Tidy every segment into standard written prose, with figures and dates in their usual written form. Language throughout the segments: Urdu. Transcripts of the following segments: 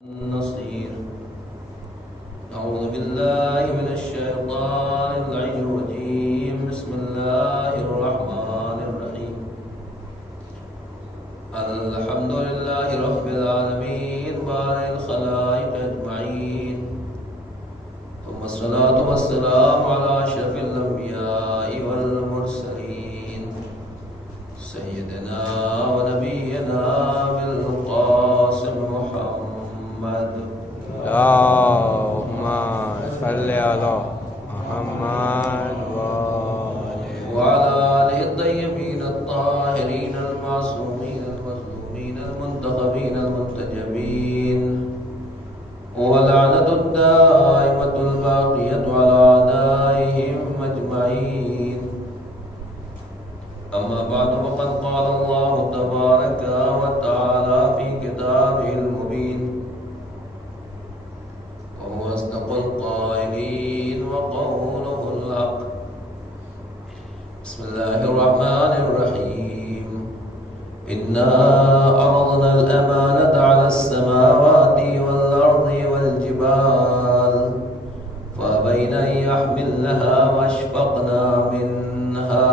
نصير. أعوذ بالله من الشيطان اللعين الرجيم. بسم الله الرحمن الرحيم. الحمد لله رب العالمين بارئ الخلائق أجمعين، ثم الصلاة والسلام على أشرف الأنبياء والمرسلين سيدنا ونبينا بالقاسم محمد. اللهم صل على محمد وعلى آله الطيبين الطاهرين المعصومين المظلومين المنتخبين المنتجبين، ولعنة الدائمة الباقية على أعدائهم أجمعين. أما بعد، فقد قال الله تبارك وتعالى في كتابه المبين، وهو أصدق القائلين وقوله الحق. بسم الله الرحمن الرحيم. إنا عرضنا الأمانة على السماوات والأرض والجبال فأبين أن يحملنها وأشفقن منها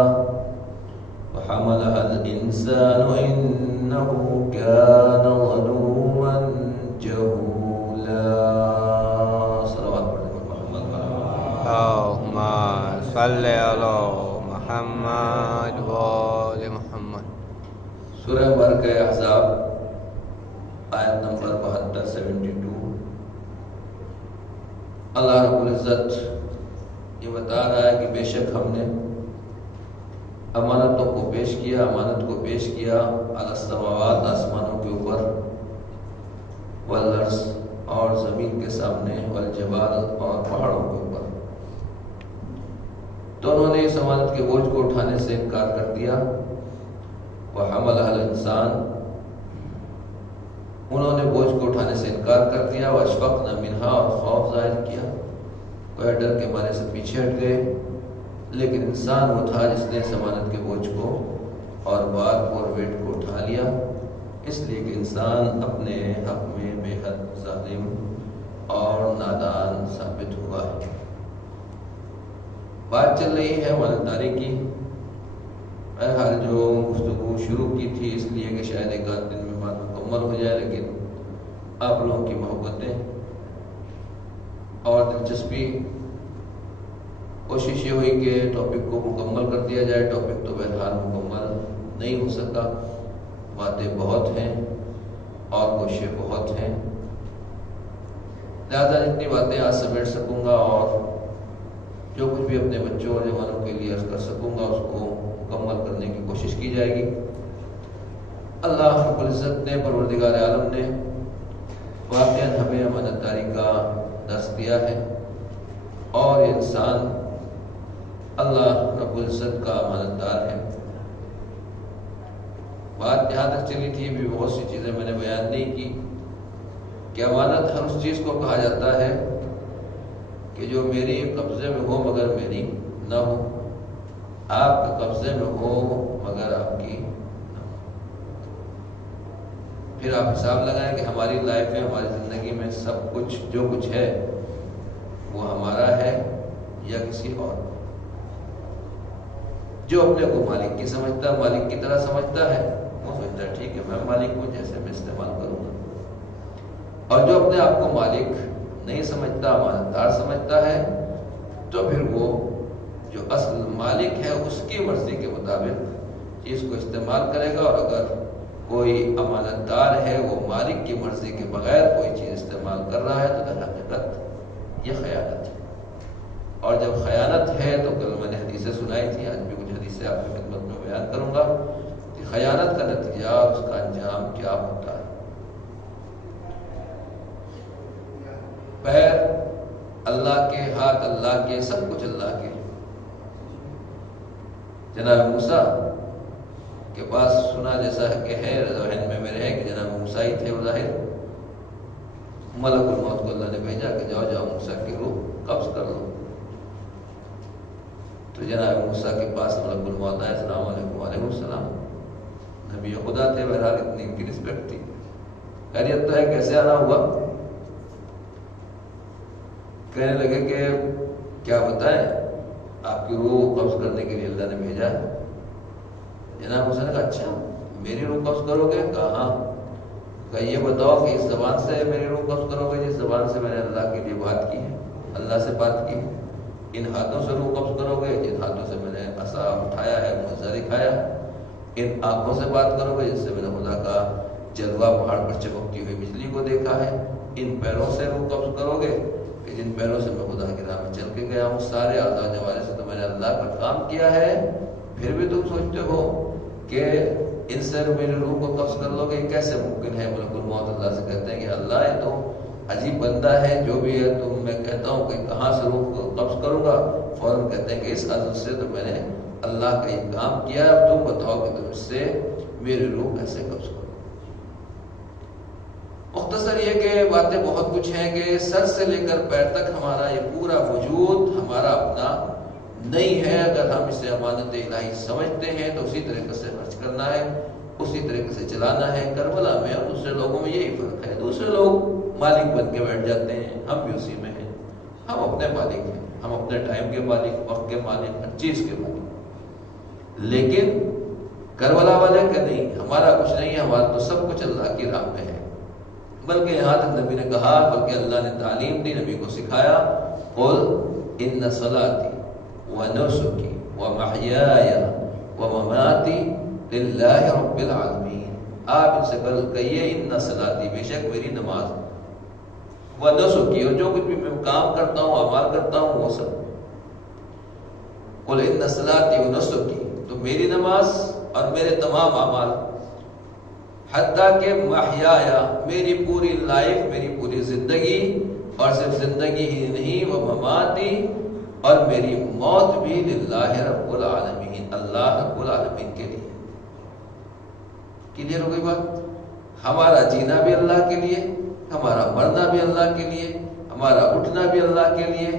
وحملها الإنسان إنه كان ظلوما جهولا. صلوات محمد. اللهم صل على محمد وآل محمد. سورہ برقہ احزاب آیت نمبر 72. اللہ رب العزت یہ بتا رہا ہے کہ بے شک ہم نے امانت کو پیش کیا علی السماوات آسمانوں کے اوپر، والارض اور زمین کے سامنے، والجبال اور پہاڑوں کے اوپر. تو انہوں نے اس امانت کے بوجھ کو اٹھانے سے انکار کر دیا. وحملها الانسان، انہوں نے بوجھ کو اٹھانے سے انکار کر دیا. واشفقنا منها، اور خوف ظاہر کیا، کوئی ڈر کے مارے سے پیچھے ہٹ گئے. لیکن انسان وہ تھا جس نے اس امانت کے بوجھ کو اور بار اور ویٹ کو اٹھا لیا، اس لیے کہ انسان اپنے حق میں بے حد ظالم اور نادان ثابت ہوا ہے. بات چل رہی ہے امانتداری کی. بہرحال جو گفتگو شروع کی تھی اس لیے کہ شاید ایک آدھ دن میں بات مکمل ہو جائے، لیکن آپ لوگوں کی محبتیں اور دلچسپی، کوشش یہ ہوئی کہ ٹاپک کو مکمل کر دیا جائے. ٹاپک تو بہرحال مکمل نہیں ہو سکا، باتیں بہت ہیں اور کوششیں بہت ہیں، لہٰذا جتنی باتیں آج سمیٹ سکوں گا اور جو کچھ بھی اپنے بچوں اور جوانوں کے لیے عرض کر سکوں گا اس کو مکمل کرنے کی کوشش کی جائے گی. اللہ رب العزت نے، پروردگار عالم نے واقعاً ہمیں امانتداری کا درس دیا ہے، اور انسان اللہ رب العزت کا امانتدار ہے. بات جہاں تک چلی تھی بھی بہت سی چیزیں میں نے بیان نہیں کی کہ امانت ہر اس چیز کو کہا جاتا ہے کہ جو میری قبضے میں ہو مگر میری نہ ہو، آپ کے قبضے میں ہو مگر آپ کی نہ ہو. پھر آپ حساب لگائیں کہ ہماری لائف میں، ہماری زندگی میں سب کچھ جو کچھ ہے وہ ہمارا ہے یا کسی اور. جو اپنے کو مالک کی سمجھتا، مالک کی طرح سمجھتا ہے، وہ سمجھتا ہے ٹھیک ہے میں مالک ہوں، جیسے میں استعمال کروں گا. اور جو اپنے آپ کو مالک نہیں سمجھتا، امانتدار سمجھتا ہے، تو پھر وہ جو اصل مالک ہے اس کی مرضی کے مطابق چیز کو استعمال کرے گا. اور اگر کوئی امانتدار ہے وہ مالک کی مرضی کے بغیر کوئی چیز استعمال کر رہا ہے تو در حقیقت یہ خیانت ہے. اور جب خیانت ہے تو کل میں نے حدیثیں سنائی تھی، آج بھی کچھ حدیثیں آپ کی خدمت میں بیان کروں گا کہ خیانت کا نتیجہ اور اس کا انجام کیا ہوتا ہے. پیر اللہ کے، ہاتھ اللہ کے، سب کچھ اللہ کے. جناب موسیٰ کے پاس سنا جیسا ہے کہ ہے، ذہن میں میرے ہے کہ جناب موسیٰ ہی تھے. ظاہر ملک الموت کو اللہ نے بھیجا کہ جاؤ موسیٰ کی روح قبض کر لو. تو جناب موسیٰ کے پاس ملک الموت آئے. السلام علیکم. وعلیکم السلام. نبی خدا تھے، بہرحال اتنی ان کی رسپیکٹ تھی. خیریت تو ہے، کیسے آنا ہوا؟ کہنے لگے کہ کیا بتائیں آپ کی روح قبض کرنے کے لیے اللہ نے بھیجا ہے۔ جناب حسین نے کہا اچھا میری روح قبض کرو گے؟ کہا ہاں۔ کہا یہ بتاؤ کہ اس زبان سے میری روح قبض کرو گے جس زبان سے میں نے اللہ کے لیے بات کی ہے، اللہ سے بات کی ہے؟ ان ہاتھوں سے روح قبض کرو گے جن ہاتھوں سے میں نے عصا اٹھایا ہے، معجزہ دکھایا؟ ان آنکھوں سے بات کرو گے جس سے میں نے خدا کا جلوہ پہاڑ پر چمکتی ہوئی بجلی کو دیکھا ہے؟ ان پیروں سے روح قبض کرو گے کہ جن پیروں سے میں خدا کی راہ میں چل کے گیا ہوں؟ سارے اعضاء جوارح سے تو میں نے اللہ کا کام کیا ہے، پھر بھی تم سوچتے ہو کہ ان سے میری روح کو قبض کر لو گے؟ یہ کیسے ممکن ہے؟ ملک الموت اللہ سے کہتے ہیں کہ اللہ یہ تو عجیب بندہ ہے، جو بھی ہے تم میں کہتا ہوں کہ کہاں سے روح کو قبض کروں گا، فوراً کہتے ہیں کہ اس عزت سے تو میں نے اللہ کا یہ کام کیا، اب تم بتاؤ کہ تم اس سے میری روح کیسے قبض کرو؟ مختصر یہ کہ باتیں بہت کچھ ہیں کہ سر سے لے کر پیر تک ہمارا یہ پورا وجود ہمارا اپنا نہیں ہے۔ اگر ہم اسے امانت الہی سمجھتے ہیں تو اسی طریقے سے خرچ کرنا ہے، اسی طریقے سے چلانا ہے۔ کربلا میں اور دوسرے لوگوں میں یہی فرق ہے، دوسرے لوگ مالک بن کے بیٹھ جاتے ہیں، ہم بھی اسی میں ہیں۔ ہم اپنے مالک ہیں، ہم اپنے ٹائم کے مالک، وقت کے مالک، ہر چیز کے مالک۔ لیکن کربلا والے کہ نہیں، ہمارا کچھ نہیں ہے، ہمارا تو سب کچھ اللہ کی راہ میں ہے۔ بلکہ یہاں تک نبی نے کہا، بلکہ اللہ نے تعلیم دی، نبی کو سکھایا، قل ان صلاتی ونسکی ومحیای ومماتی للہ رب العالمین۔ آپ ان سے کہیے ان صلاتی، بے شک میری نماز، ونسکی، اور جو کچھ بھی میں کام کرتا ہوں، اعمال کرتا ہوں، وہ سب، قل ان صلاتی ونسکی، تو میری نماز اور میرے تمام اعمال، حتیٰ کہ محیایا، میری پوری لائف، میری پوری زندگی، اور صرف زندگی ہی نہیں، وہ مماتی، اور میری موت بھی للہ رب العالمین، اللہ رب العالمین کے لیے۔ کلیئر ہو گئی بات؟ ہمارا جینا بھی اللہ کے لیے، ہمارا مرنا بھی اللہ کے لیے، ہمارا اٹھنا بھی اللہ کے لیے،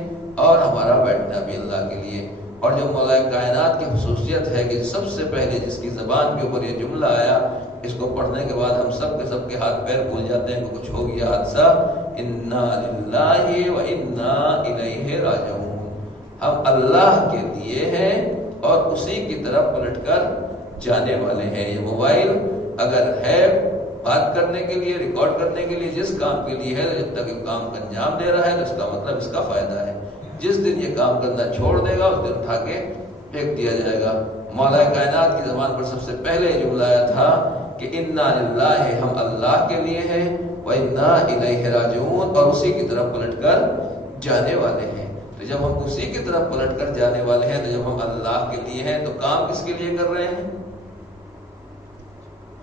اور ہمارا بیٹھنا بھی اللہ کے لیے۔ اور جو مولا کائنات کی خصوصیت ہے کہ سب سے پہلے جس کی زبان کے اوپر یہ جملہ آیا، اس کو پڑھنے کے بعد ہم سب کے ہاتھ پیر بھول جاتے ہیں کہ کچھ ہو گیا حادثہ، انا للہ و انا الیہ راجعون، ہم اللہ کے لیے ہیں اور اسی کی طرف پلٹ کر جانے والے ہیں۔ یہ موبائل اگر ہے بات کرنے کے لیے، ریکارڈ کرنے کے لیے، جس کام کے لیے ہے، جب تک یہ کام کا انجام دے رہا ہے تو اس کا مطلب اس کا فائدہ ہے۔ جس دن یہ کام کرنا چھوڑ دے گا اس دن اٹھا کے پھینک دیا جائے گا۔ مولا کائنات کی زبان پر سب سے پہلے یہ جملہ آیا تھا کہ انا للہ، ہم اللہ کے لیے ہیں، و انا الیہ راجعون، اور اسی کی طرف پلٹ کر جانے والے ہیں۔ تو جب ہم اسی کی طرف پلٹ کر جانے والے ہیں، تو جب ہم اللہ کے لیے ہیں تو کام کس کے لیے کر رہے ہیں؟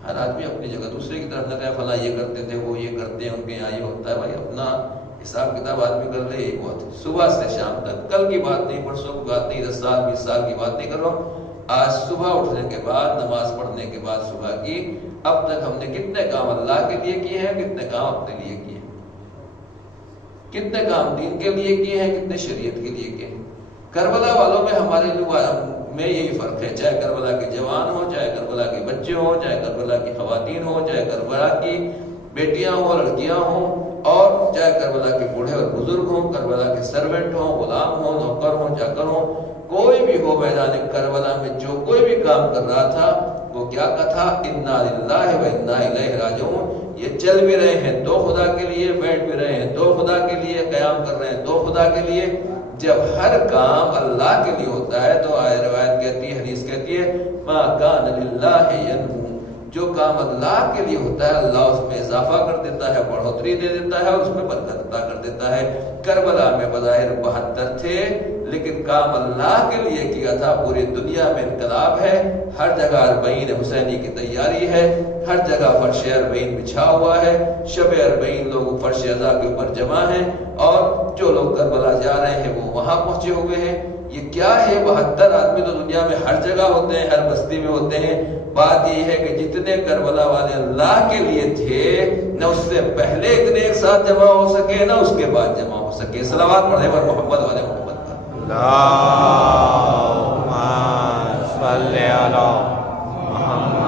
ہر آدمی اپنی جگہ، دوسرے کی طرف نہ کہے فلاں یہ کرتے تھے، وہ یہ کرتے ہیں، ان کے یہاں یہ ہوتا ہے۔ بھائی اپنا حساب کتاب آدمی کر لے، ایک بات ہے، صبح سے شام تک، کل کی بات نہیں، پرسوں کی بات نہیں، 10 سال 20 سال کی بات نہیں کرو، آج صبح اٹھنے کے بعد، نماز پڑھنے کے بعد صبح کی، اب تک ہم نے کتنے کام اللہ کے لیے کیے ہیں، کتنے کام اپنے لیے کیے ہیں، کتنے کام دین کے لیے کیے ہیں، کتنے شریعت کے لیے کیے ہیں۔ کربلا والوں میں ہمارے لوگ میں یہی فرق ہے، چاہے کربلا کے جوان ہوں، چاہے کربلا کے بچے ہوں، چاہے کربلا کی خواتین ہوں، چاہے کربلا کی بیٹیاں ہوں، لڑکیاں ہوں، اور چاہے کربلا کے بوڑھے اور بزرگ ہوں، کربلا کے سرونٹ ہوں، غلام ہوں، نوکر ہوں، چاکر ہوں، کوئی بھی ہو میدان کربلا میں جو کوئی بھی کام کر رہا تھا وہ کیا کہا؟ انا للہ و انا الیہ راجعون۔ یہ چل بھی رہے ہیں تو خدا کے لیے، بیٹھ بھی رہے ہیں تو خدا کے لیے، قیام کر رہے ہیں تو خدا کے لیے۔ جب ہر کام اللہ کے لیے ہوتا ہے تو روایت کہتی ہے، حدیث کہتی ہے، ما کان للہ ینمو، جو کام اللہ کے لیے ہوتا ہے اللہ اس میں اضافہ کر دیتا ہے، بڑھوتری دے دیتا ہے، اور اس میں برکت عطا کر دیتا ہے۔ کربلا میں بظاہر 72 تھے، لیکن کام اللہ کے لیے کیا تھا، پوری دنیا میں انقلاب ہے، ہر جگہ اربعین حسینی کی تیاری ہے، ہر جگہ فرش اربعین بچھا ہوا ہے، شب اربعین لوگ فرش اضا کے اوپر جمع ہیں، اور جو لوگ کربلا جا رہے ہیں وہ وہاں پہنچے ہوئے ہیں۔ یہ کیا ہے؟ 72 آدمی تو دنیا میں ہر جگہ ہوتے ہیں، ہر بستی میں ہوتے ہیں۔ بات یہ ہے کہ جتنے کربلا والے اللہ کے لیے تھے، نہ اس سے پہلے اتنے ایک ساتھ جمع ہو سکے، نہ اس کے بعد جمع ہو سکے۔ صلوات پڑھیں اور محمد والے محمد پر۔ اللہم صلی علی محمد۔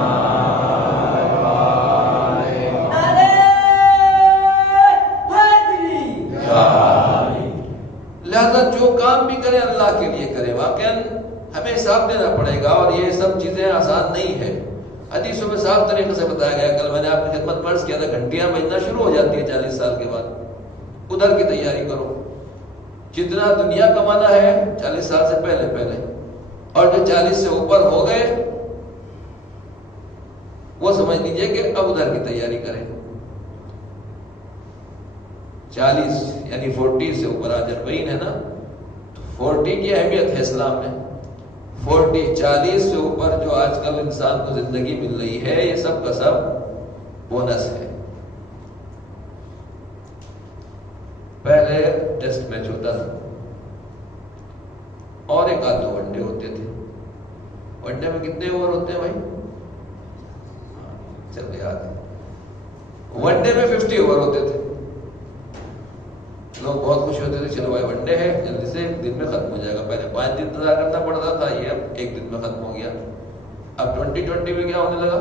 لہذا جو کام بھی کریں اللہ کے لیے کریں، واقعاً ہمیں حساب دینا پڑے گا، اور یہ سب چیزیں آسان نہیں ہے۔ حدیثوں میں صاف طریقے سے بتایا گیا، کل میں نے آپ کی خدمت میں عرض کیا تھا، گھنٹیاں بجنا شروع ہو جاتی ہیں 40 سال کے بعد، ادھر کی تیاری کرو، جتنا دنیا کمانا ہے 40 سال سے پہلے، اور جو 40 سے اوپر ہو گئے وہ سمجھ لیجئے کہ اب ادھر کی تیاری کریں۔ 40 یعنی 40 سے اوپر آجربین ہے نا، 40 کی اہمیت ہے اسلام میں۔ 40 سے اوپر جو آج کل انسان کو زندگی مل رہی ہے، یہ سب کا سب بونس ہے۔ پہلے ٹیسٹ میچ ہوتا تھا اور ایک آدھ 2 ون ڈے ہوتے تھے۔ ون ڈے میں کتنے اوور ہوتے ہیں بھائی؟ چل یاد ہے، ون ڈے میں 50 اوور ہوتے تھے۔ لوگ بہت خوش ہوتے تھے، چلو بھائی ون ڈے ہے، جلدی سے 1 دن میں ختم ہو جائے گا۔ پہلے 5 دن انتظار کرنا پڑتا تھا، یہ اب 1 دن میں ختم ہو گیا۔ اب 2020 میں کیا ہونے لگا؟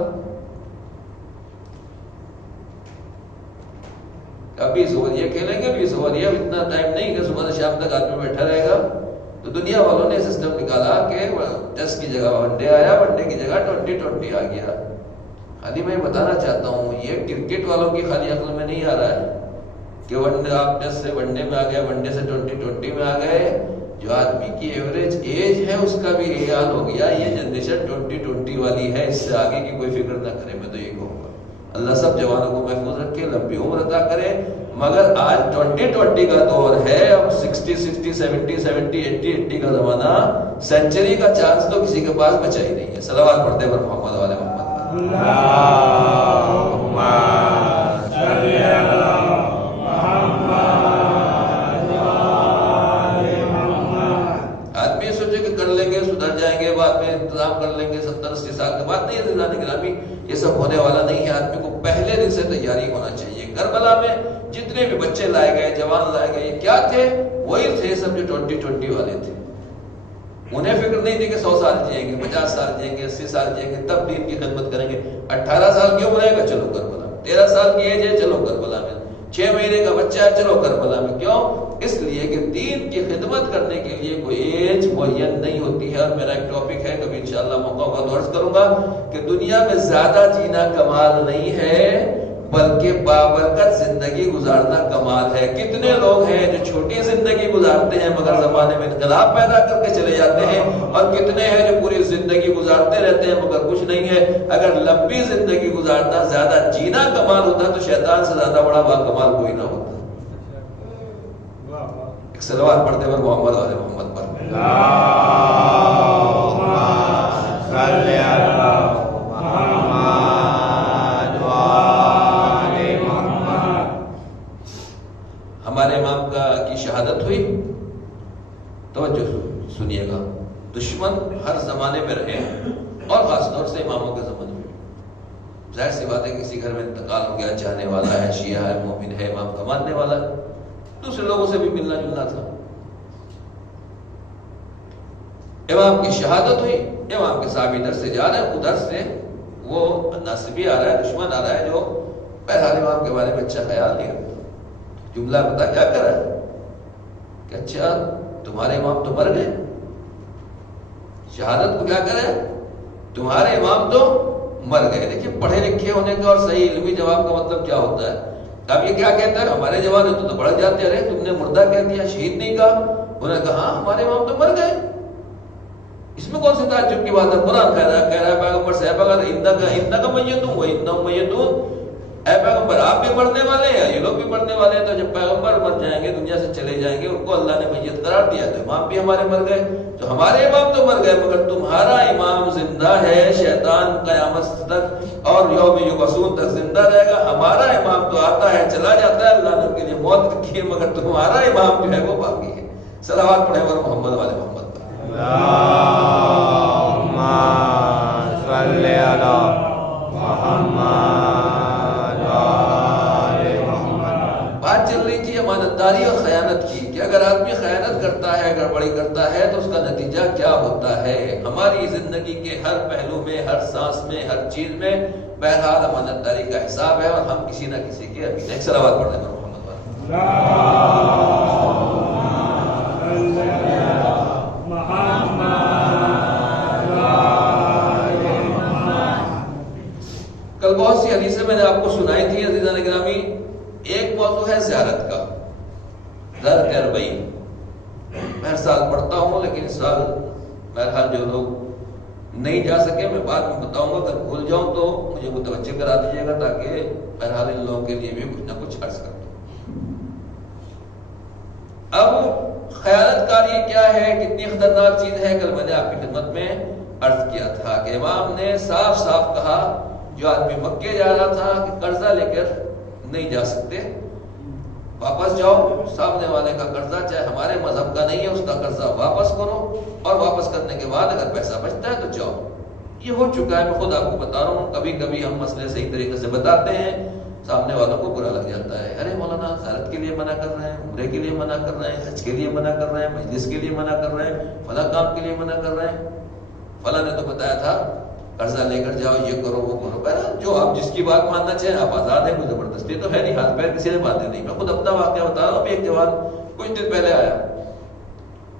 اب 20 اوور یہ کھیلیں گے، 20 اوور یہ، اتنا ٹائم نہیں کہ صبح سے شام تک آدمی بیٹھا رہے گا۔ تو دنیا والوں نے سسٹم نکالا کہ ٹیسٹ کی جگہ ون ڈے آیا، ون ڈے کی جگہ 2020 آ گیا۔ خالی میں بتانا چاہتا ہوں، یہ کرکٹ والوں کی خالی عقل میں نہیں آ رہا ہے کہ ون ڈے آپ ٹیسٹ سے ون ڈے میں آ گئے، ون ڈے سے 2020 میں آ گئے۔ جو آدمی کی ایوریج ایج ہے اس کا بھی یہ حال ہو گیا، یہ جنریشن 2020 والی ہے، اس سے آگے کی کوئی فکر نہ کرے۔ میں تو یہ کہوں گا اللہ سب جوانوں کو محفوظ رکھے، لمبی عمر عطا کرے، مگر آج 2020 کا دور ہے، اب 60 60 70 70 80 کا زمانہ، سینچری کا چانس تو کسی کے پاس بچا ہی نہیں ہے۔ صلوات پڑھتے پر محمد والے محمد اللہم صلی علی سدھر جائیں گے، بعد میں انتظام کر لیں گے، 70-80 سال کے بعد نہیں۔ عزیزان گرامی، یہ سب ہونے والا نہیں ہے۔ آدمی کو پہلے دن سے تیاری ہونا چاہیے۔ کربلا میں جتنے بھی بچے لائے گئے، جوان لائے گئے، یہ کیا تھے؟ وہی تھے سب جو 2020 والے تھے۔ انہیں فکر نہیں تھی کہ 100 سال جئیں گے، 50 سال جئیں گے، 80 سال جئیں گے، تب دین کی خدمت کریں گے۔ 18 سال کی عمر ہے، چلو کربلا میں۔ 13 سال کی ایج ہے، چلو کربلا میں۔ 6 مہینے کا بچہ ہے، چلو کربلا میں۔ کیوں؟ اس لیے کہ دین کی خدمت کرنے کے لیے کوئی ایج معین نہیں ہوتی ہے۔ اور میرا ایک ٹاپک ہے، کبھی انشاءاللہ موقع ہوگا تو عرض کروں گا کہ دنیا میں زیادہ جینا کمال نہیں ہے، بلکہ بابرکت زندگی گزارنا کمال ہے۔ کتنے لوگ ہیں جو چھوٹی زندگی گزارتے ہیں مگر زمانے میں انقلاب پیدا کر کے چلے جاتے ہیں، اور کتنے ہیں جو پوری زندگی گزارتے رہتے ہیں مگر کچھ نہیں ہے۔ اگر لمبی زندگی گزارنا، زیادہ جینا کمال ہوتا تو شیطان سے زیادہ بڑا باکمال کوئی نہ ہوتا۔ ایک صلوات پڑھتے پر محمد والے محمد پر اللہم صلی علی ہمارے امام کی شہادت ہوئی۔ توجہ سنیے گا، دشمن ہر زمانے میں رہے، اور خاص طور سے اماموں کے زمانے میں۔ ظاہر سی بات ہے، کسی گھر میں انتقال ہو گیا، چاہنے والا ہے، شیعہ ہے، مومن ہے، امام کا ماننے والا ہے، دوسرے لوگوں سے بھی ملنا جلنا تھا۔ امام کی شہادت ہوئی، امام کے صحابی ادھر سے جا رہے ہیں، ادھر سے وہ ناصبی آ رہا ہے، دشمن آ رہا ہے، جو بہرحال امام کے بارے میں اچھا خیال نہیں رکھتا۔ جملہ پتا کیا کر رہا ہے کہ اچھا تمہارے امام تو مر گئے۔ شہادت کو کیا کرے؟ تمہارے امام تو مر گئے۔ دیکھیے پڑھے لکھے ہونے کا اور صحیح علمی جواب کا مطلب کیا ہوتا ہے۔ اب یہ کیا کہتا ہے؟ ہمارے جوان تو بڑھ جاتے رہے، تم نے مردہ کہہ دیا، شہید نہیں کہا۔ انہوں نے کہا ہاں ہمارے امام تو مر گئے، اس میں کون سی تعجب کی بات ہے؟ قرآن کہہ رہا ہے پیغمبر سے، انک میتون و انہم میتون، اے پیغمبر آپ بھی مرنے والے ہیں، یہ لوگ بھی مرنے والے ہیں۔ تو جب پیغمبر مر جائیں گے، دنیا سے چلے جائیں گے، ان کو اللہ نے میت قرار دیا، تو امام بھی ہمارے مر گئے۔ تو ہمارے امام تو مر گئے مگر تمہارا امام زندہ ہے، شیطان قیامت تک اور یوم یبعثون تک زندہ رہے گا۔ ہمارا امام تو آتا ہے چلا جاتا ہے، اللہ نے ان کے لیے موت رکھی ہے، مگر تمہارا امام جو ہے وہ باقی ہے۔ صلوات پڑھے اور محمد والے محمد پر اللہم صلی علی محمد۔ بات چل رہی تھی امانت داری اور خیانت کی، کہ اگر آدمی خیانت کرتا ہے، گڑبڑی کرتا ہے، تو اس کا نتیجہ کیا ہوتا ہے۔ ہماری زندگی کے ہر پہلو میں، ہر سانس میں، ہر چیز میں بہرحال امانت داری کا حساب ہے، اور ہم کسی نہ کسی کے ابھی صلوات پڑھنے پر محمد حدیثیں میں نے آپ کو سنائی تھی عزیزان گرامی. ایک موضوع ہے زیارت کا، زیارت اربعی. میں ہر سال پڑھتا ہوں، لیکن اس سال بہرحال جو لوگ نہیں جا سکے میں بعد میں بتاؤں گا، اگر بھول جاؤں تو مجھے متوجہ کرا دیجیے گا تاکہ بہرحال ان لوگوں کے لیے بھی کچھ نہ کچھ عرض کر دوں. اب خیانت کاری کیا ہے، کتنی خطرناک چیز ہے، کل میں نے آپ کی خدمت میں عرض کیا تھا کہ امام نے صاف صاف کہا جو آدمی مکے جا رہا تھا کہ قرضہ لے کر نہیں جا سکتے، واپس جاؤ. سامنے والے کا قرضہ چاہے ہمارے مذہب کا نہیں ہے، اس کا قرضہ واپس کرو، اور واپس کرنے کے بعد اگر پیسہ بچتا ہے تو جاؤ. یہ ہو چکا ہے، میں خود آپ کو بتا رہا ہوں. کبھی کبھی ہم مسئلے صحیح طریقے سے بتاتے ہیں، سامنے والوں کو برا لگ جاتا ہے. ارے مولانا زیارت کے لیے منع کر رہے ہیں، عمرے کے لیے منع کر رہے ہیں، حج کے لیے منع کر رہے ہیں، مجلس کے لیے منع کر رہے ہیں، فلاں کام کے لیے منع کر رہے ہیں. فلاں نے تو بتایا تھا قرضہ لے کر جاؤ، یہ کرو وہ کرو. بہرحال جو آپ جس کی بات ماننا چاہیں آپ آزاد ہیں، کوئی زبردستی تو ہے نہیں، ہاتھ پیر کسی نے باندھے نہیں. میں خود اپنا واقعہ بتا رہا ہوں. ایک جوان کچھ دن پہلے آیا،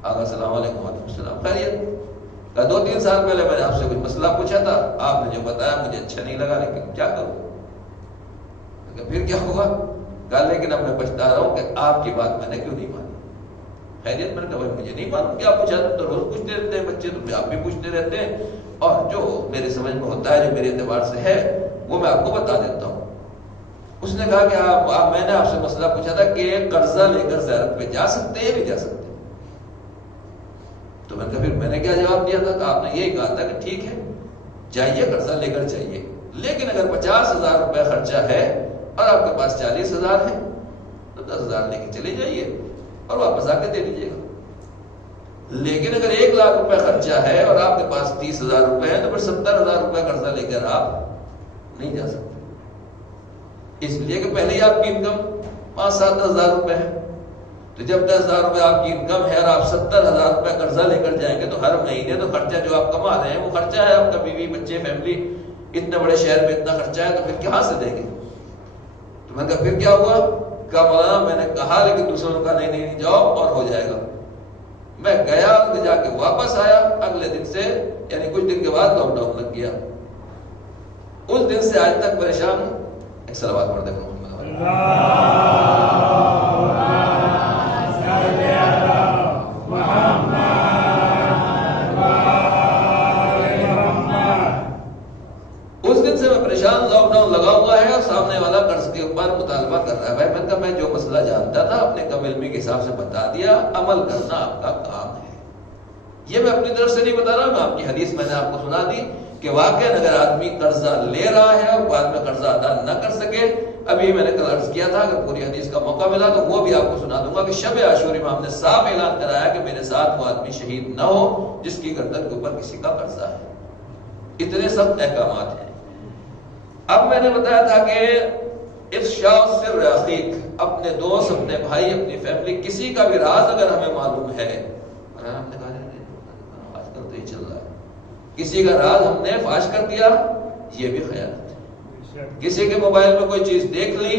آقا السلام علیکم. وعلیکم السلام. خیریت؟ 2-3 سال پہلے میں نے آپ سے کچھ مسئلہ پوچھا تھا، آپ نے جو بتایا مجھے اچھا نہیں لگا، لیکن کیا کروں. پھر کیا ہوا؟ کہا لیکن اب میں پچھتا رہا ہوں کہ آپ کی بات میں نے کیوں نہیں مانی. خیریت؟ میں نے کہا مجھے نہیں معلوم، کیا پوچھا؟ تو روز پوچھتے رہتے ہیں بچے، تو آپ بھی پوچھتے رہتے ہیں، اور جو میرے سمجھ میں ہوتا ہے، جو میرے اعتبار سے ہے، وہ میں آپ کو بتا دیتا ہوں. اس نے کہا کہ میں نے آپ سے مسئلہ پوچھا تھا کہ قرضہ لے کر زیارت پہ جا سکتے ہیں یا نہیں جا سکتے. تو میں نے کہا پھر میں نے کیا جواب دیا تھا؟ کہ آپ نے یہی کہا تھا کہ ٹھیک ہے جائیے، قرضہ لے کر جائیے، لیکن اگر 50,000 روپے خرچہ ہے اور آپ کے پاس 40,000 ہے تو 10,000 لے کے چلے جائیے اور واپس آ کے دے دیجیے گا. لیکن اگر 1 لاکھ روپے خرچہ ہے اور آپ کے پاس 30,000 روپے ہے تو پھر 70,000 روپے قرضہ لے کر آپ نہیں جا سکتے. اس لیے کہ پہلے ہی آپ کی انکم 5-7 ہزار روپے ہے، تو جب 10,000 روپے آپ کی انکم ہے اور آپ 70,000 روپے قرضہ لے کر جائیں گے تو ہر مہینے تو خرچہ جو آپ کما رہے ہیں وہ خرچہ ہے آپ کا، بیوی بچے فیملی، اتنے بڑے شہر میں اتنا خرچہ ہے، تو پھر کہاں سے دیں گے. تو میں نے کہا پھر کیا ہوا؟ کہا مولانا میں نے کہا لیکن دوسروں کا نہیں جاؤ اور ہو جائے گا. میں گیا، جا کے واپس آیا، اگلے دن سے یعنی کچھ دن کے بعد لاک ڈاؤن لگ گیا. اس دن سے آج تک پریشان ہوں. ایک صلوات پڑھ دے محمد. اس دن سے میں پریشان، لاک ڈاؤن لگا ہوا ہے اور سامنے والا قرض کے اوپر مطالبہ کر رہا ہے. بھائی میں نے کہا میں جو مسئلہ جانتا تھا اپنے کم علمی کے حساب سے بتا دیا، عمل کرنا آپ کا کام ہے. یہ میں اپنی طرف سے نہیں بتا رہا، میں آپ کی حدیث میں نے آپ کو سنا دی کہ واقعا اگر آدمی قرضہ لے رہا ہے اور بعد میں قرضہ ادا نہ کر سکے، ابھی میں نے کل عرض کیا تھا اگر پوری حدیث کا موقع ملا تو وہ بھی آپ کو سنا دوں گا کہ شب عاشور امام نے صاف اعلان کرایا کہ میرے ساتھ وہ آدمی شہید نہ ہو جس کی گردن کے اوپر کسی کا قرضہ ہے. اتنے سخت احکامات ہیں. اب میں نے بتایا تھا کہ افشاء سر اخیک، اپنے دوست، اپنے بھائی، اپنی فیملی، کسی کا بھی راز اگر ہمیں معلوم ہے، اور ہم نے کہا آج کل تو یہ چل رہا ہے، کسی کا راز ہم نے فاش کر دیا، یہ بھی خیانت ہے. کسی کے موبائل میں کوئی چیز دیکھ لی،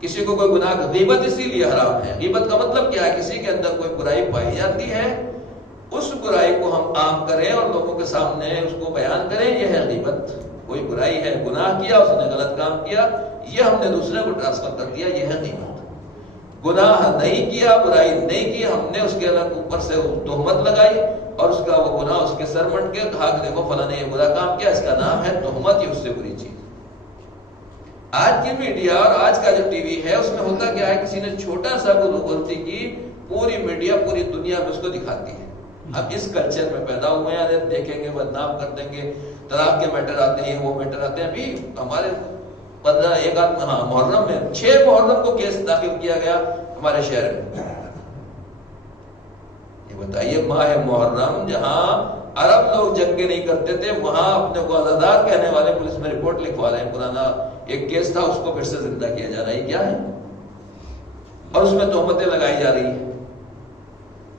کسی کو کوئی گناہ، غیبت اسی لیے حرام ہے. غیبت کا مطلب کیا ہے؟ کسی کے اندر کوئی برائی پائی جاتی ہے، اس برائی کو ہم عام کریں اور لوگوں کے سامنے اس کو بیان کریں، یہ ہے غیبت. کوئی برائی ہے، گناہ کیا، اس نے غلط کام کیا، یہ ہم نے دوسرے کو ٹرانسفر کر دیا، یہ ہے غیبت. گناہ نہیں کیا، برائی نہیں کی، ہم نے اس کے اوپر سے تہمت لگائی اور اس کا وہ گناہ اس کے سر منڈ کے کہا کہ دیکھو فلاں نے یہ برا کام کیا، اس کا نام ہے تہمت، یہ اس سے بری چیز. آج کی میڈیا اور آج کا جو ٹی وی ہے اس میں ہوتا کیا ہے، کسی نے چھوٹا سا غلطی کی، پوری میڈیا پوری دنیا میں اس کو دکھاتی ہے. اب اس کلچر میں پیدا ہوئے ہیں، دیکھیں گے بدنام کر دیں گے، طلاق کے میٹر آتے ہیں، وہ میٹر آتے ہیں. ابھی ہمارے 15 محرم میں 6 محرم کو کیس داخل کیا گیا ہمارے شہر میں. یہ بتائیے ماہ محرم جہاں عرب لوگ جنگیں نہیں کرتے تھے، وہاں اپنے کو آزادار کہنے والے پولیس میں رپورٹ لکھوا رہے ہیں. پرانا ایک کیس تھا اس کو پھر سے زندہ کیا جا رہا ہے. کیا ہے؟ اور اس میں تہمتیں لگائی جا رہی ہیں،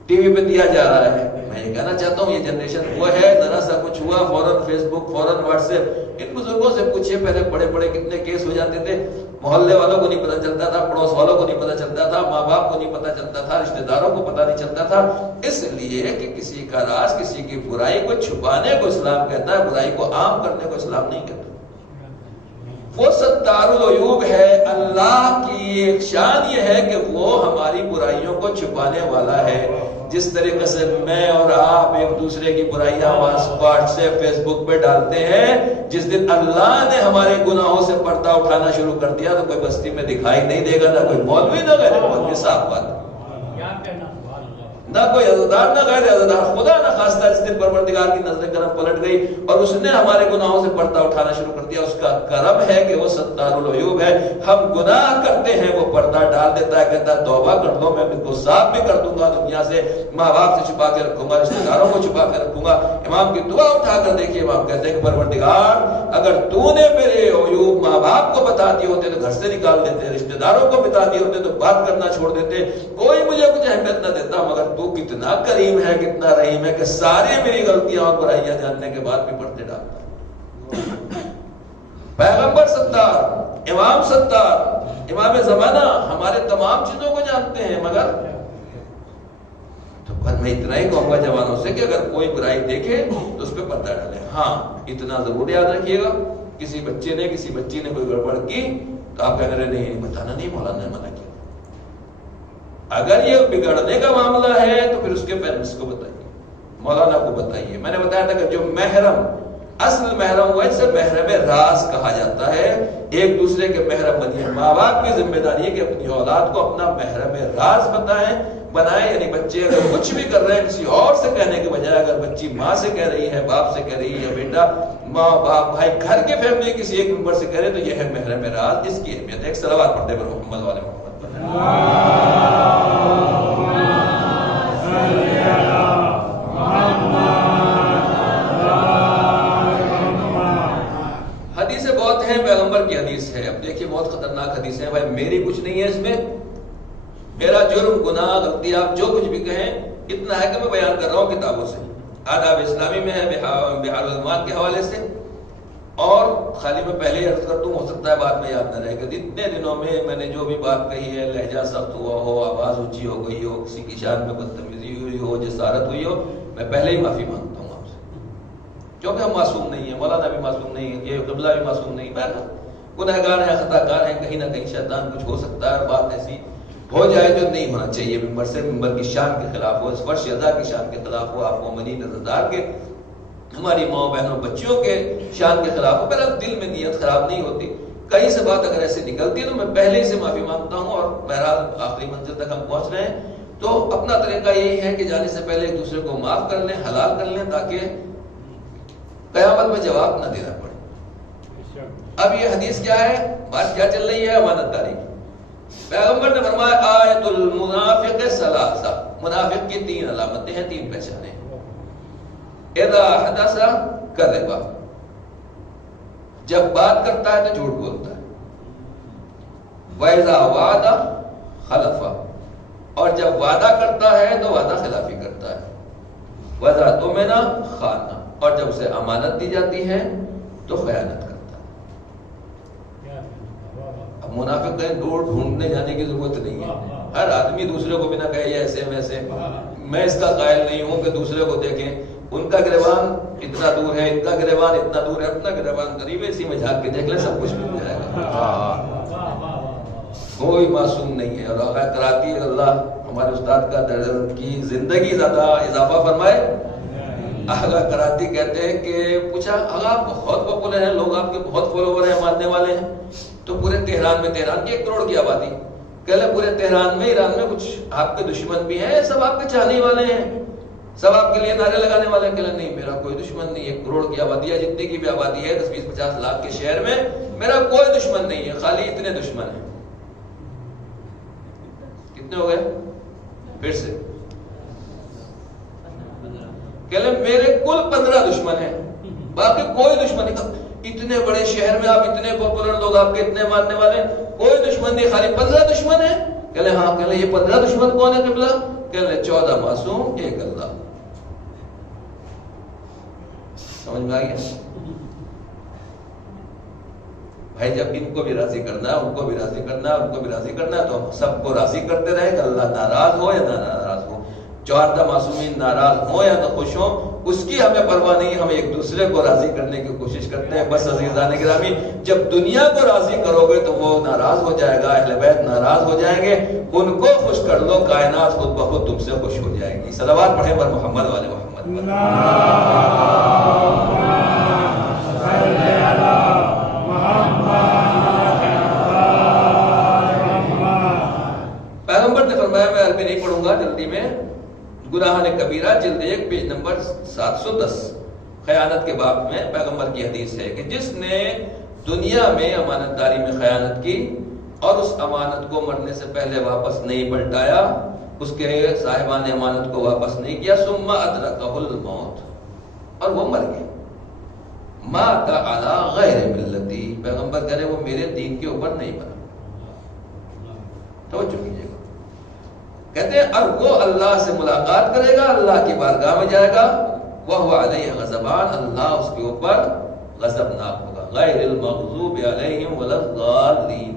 ٹی وی پہ دیا جا رہا ہے. میں یہ کہنا چاہتا ہوں یہ جنریشن وہ ہے، ذرا سا کچھ ہوا فوراً فیس بک، فوراً واٹس ایپ. ان بزرگوں سے پوچھئے پہلے بڑے بڑے کتنے کیس ہو جاتے تھے، محلے والوں کو نہیں پتہ چلتا تھا، پڑوس والوں کو نہیں پتہ چلتا تھا، ماں باپ کو نہیں پتہ چلتا تھا، رشتہ داروں کو پتہ نہیں چلتا تھا. اس لیے کہ کسی کا راز، کسی کی برائی کو چھپانے کو اسلام کہتا ہے، برائی کو عام کرنے کو اسلام نہیں کہتا. وہ ستار العیوب ہے. اللہ کی ایک شان یہ ہے کہ وہ ہماری برائیوں کو چھپانے والا ہے. جس طریقے سے میں اور آپ ایک دوسرے کی برائیاں واٹس ایپ فیس بک پہ ڈالتے ہیں، جس دن اللہ نے ہمارے گناہوں سے پردہ اٹھانا شروع کر دیا تو کوئی بستی میں دکھائی نہیں دے گا، نہ کوئی مولوی نہ غیر مولوی. صاف بات، نہ کوئی عزادار نہ غیر عزادار، خدا نہ خواستہ جس دن پروردگار کی نظر کرم پلٹ گئی اور اس نے ہمارے گناہوں سے پردہ اٹھانا شروع کر دیا. اس کا کرم ہے کہ وہ ستار العیوب ہے. ہم گناہ کرتے ہیں، وہ پردہ ڈال دیتا ہے، کہتا ہے توبہ کر دو، میں ان کو صاف بھی کر دوں گا دنیا سے، ماں باپ سے چھپا کے رکھوں گا، رشتہ داروں کو چھپا کے رکھوں گا. امام کی دعا اٹھا کر دیکھیے، امام کہتے ہیں کہ پروردگار اگر تو نے میرے عیوب ماں باپ کو بتا دیے ہوتے تو گھر سے نکال دیتے، رشتہ داروں کو بتا دیے ہوتے تو بات کرنا چھوڑ دیتے، کوئی مجھے کچھ اہمیت نہ دیتا، مگر تو کتنا کریم ہے، کتنا رحیم ہے کہ ساری میری غلطیاں اور برائیاں جاننے کے بعد بھی پردے ڈالتا. پیغمبر ستار، امام ستار، امام زمانہ ہمارے تمام چیزوں کو جانتے ہیں، مگر تو پر میں اتنا ہی کہوں گا جوانوں سے کہ اگر کوئی برائی دیکھے تو اس پہ پردہ ڈالے. ہاں اتنا ضرور یاد رکھیے گا، کسی بچے نے کسی بچی نے کوئی گڑبڑ کی تو آپ کہہ رہے نہیں بتانا نہیں، مولانا نے منع کیا. اگر یہ بگڑنے کا معاملہ ہے تو پھر اس کے پیرنٹس کو بتائیے، مولانا کو بتائیے. میں نے بتایا تھا کہ جو محرم، اصل محرم وہ اسے محرم راز کہا جاتا ہے. ایک دوسرے کے محرم بنیے. ماں باپ کی ذمہ داری ہے کہ اپنی اولاد کو اپنا محرم راز بنائیں. یعنی بچے اگر کچھ بھی کر رہے ہیں کسی اور سے کہنے کے بجائے، اگر بچی ماں سے کہہ رہی ہے، باپ سے کہہ رہی ہے، بیٹا ماں باپ بھائی گھر کے فیملی کسی ایک ممبر سے کہہ رہے تو یہ ہے محرم راز، جس کی اہمیت ہے. ایک صلوات پڑھتے پر محمد والے محمد. حدیثیں بہت ہیں، پیغمبر کی حدیث ہے. اب دیکھیے بہت خطرناک حدیث ہے. بھائی میری کچھ نہیں ہے اس میں، میرا جرم گناہ غلطی آپ جو کچھ بھی کہیں اتنا ہے کہ میں بیان کر رہا ہوں کتابوں سے. آداب اسلامی میں ہے بہار العلوم کے حوالے سے. اور خالی میں پہلے ہی عرض کر دوں، ہو سکتا ہے بعد میں یاد نہ رہے گا. اتنے دنوں میں نے جو بھی بات کہی ہے، لہجہ سخت ہوا ہو، آواز اونچی ہو گئی ہو، کسی کی شان میں بدتمیزی ہوئی ہو، جسارت ہوئی ہو، میں پہلے ہی معافی مانگتا ہوں آپ سے، کیونکہ ہم معصوم نہیں ہیں، مولانا بھی معصوم نہیں ہے، یہ قبلہ بھی معصوم نہیں. بہرحال گنہگار ہیں، خطا کار ہیں، کہیں نہ کہیں شیطان کچھ ہو سکتا ہے، بات ایسی ہو جائے جو نہیں ہونا چاہیے. ممبر سے ممبر کی شان کے خلاف ہو، اس فرش ادا کی شان کے خلاف ہو، آپ مومنین عزادار کے، ہماری ماں بہنوں بچیوں کے شان کے خلاف ہو. میرا دل میں نیت خراب نہیں ہوتی. کہیں سے بات اگر ایسے نکلتی ہے تو میں پہلے ہی سے معافی مانگتا ہوں. اور بہرحال آخری منزل تک ہم پہنچ رہے ہیں تو اپنا طریقہ یہی ہے کہ جانے سے پہلے ایک دوسرے کو معاف کر لیں، حلال کر لیں، تاکہ قیامت میں جواب نہ دینا پڑے. اب یہ حدیث کیا ہے، بات کیا چل رہی ہے؟ امانت داری. پیغمبر نے فرمایا آیت المنافق ثلاثہ، منافق کی 3 علامتیں ہیں، 3 پہچانیں. اذا حدث کذب، جب بات کرتا ہے تو جھوٹ بولتا ہے. وَإِذَا وَعَدَ خَلَفَ، اور جب وعدہ کرتا ہے تو وعدہ خلافی کرتا ہے. وَإِذَا اؤْتُمِنَ خَانَ، اور جب اسے امانت دی جاتی ہے تو خیانت کرتا ہے. اب منافق کہیں دور ڈھونڈنے جانے کی ضرورت نہیں ہے. ہر آدمی دوسرے کو بنا کہے ایسے ویسے. میں اس کا قائل نہیں ہوں کہ دوسرے کو دیکھیں ان کا گریبان اتنا دور ہے، ان کا گریبان اتنا دور ہے، اپنا گریبان قریب ہے، اسی میں جھانک کے دیکھ لیں سب کچھ مل جائے گا. کوئی معصوم نہیں ہے. اور آقا کراتی ہے اللہ ہمارے استاد کا کی زندگی زیادہ اضافہ فرمائے. آقا کراتی کہتے ہیں کہ پوچھا آقا آپ بہت پاپولر ہیں، لوگ آپ کے بہت فالوور ہیں، ماننے والے ہیں، تو پورے تہران میں، تہران کی 1 کروڑ کی آبادی، کہہ لیں پورے تہران میں، ایران میں کچھ آپ کے دشمن بھی ہیں، سب آپ کے چاہنے والے ہیں، سب آپ کے لیے نعرے لگانے والے ہیں؟ کہ نہیں میرا کوئی دشمن نہیں. 1 کروڑ کی آبادی ہے، جتنی کی بھی آبادی ہے 10-20-50 لاکھ کے شہر میں، میرا کوئی دشمن نہیں ہے، خالی اتنے دشمن ہیں. کتنے ہو گئے؟ پھر سے کہ لیں میرے کل 15 دشمن ہیں، باقی کوئی دشمن نہیں. اتنے بڑے شہر میں آپ اتنے پاپولر لوگ آپ کے اتنے ماننے والے، کوئی دشمن نہیں، خالی 15 دشمن ہیں. کہ لیں ہاں. کہ لیں یہ 15 دشمن کون ہے قبلہ؟ کہ لیں 14 معصوم، 1 اللہ. سمجھ میں آ گیا؟ بھائی جب ان کو بھی راضی کرنا ہے، ان کو بھی راضی کرنا ہے، ان کو بھی راضی کرنا ہے، تو ہم سب کو راضی کرتے رہے گا، اللہ ناراض ہو یا نہ ناراض ہو. چواردہ معصومین ناراض ہوں یا تو خوش ہوں اس کی ہمیں پرواہ نہیں، ہم ایک دوسرے کو راضی کرنے کی کوشش کرتے ہیں بس۔ عزیزان گرامی، جب دنیا کو راضی کرو گے تو وہ ناراض ہو جائے گا، اہل بیت ناراض ہو جائیں گے، ان کو خوش کر لو، کائنات خود بخود تم سے خوش ہو جائے گی۔ صلوات پڑھیں پر محمد والے محمد۔ پیغمبر نے فرمایا، میں عربی نہیں پڑھوں گا جلدی میں، گناہ کبیرہ جلد 1 پیج نمبر 710 خیانت کے باب میں پیغمبر کی حدیث ہے کہ جس نے دنیا میں امانت داری میں خیانت کی اور اس امانت کو مرنے سے پہلے واپس نہیں پلٹایا، اس کے صاحبان امانت کو واپس نہیں کیا، ثم ادرکہ الموت، اور وہ مر گئے، مات علی غیر ملتی، پیغمبر کہہ رہے وہ میرے دین کے اوپر نہیں مرا۔ توجہ کیجیے گا، کہتے ہیں اور وہ اللہ سے ملاقات کرے گا، اللہ کی بارگاہ میں جائے گا، وَهُوَ عَلَيْهِ غَضَبَانِ، اللہ اس کے اوپر غضبناک ہوگا، غیر المغضوب علیہم ولا الضالین۔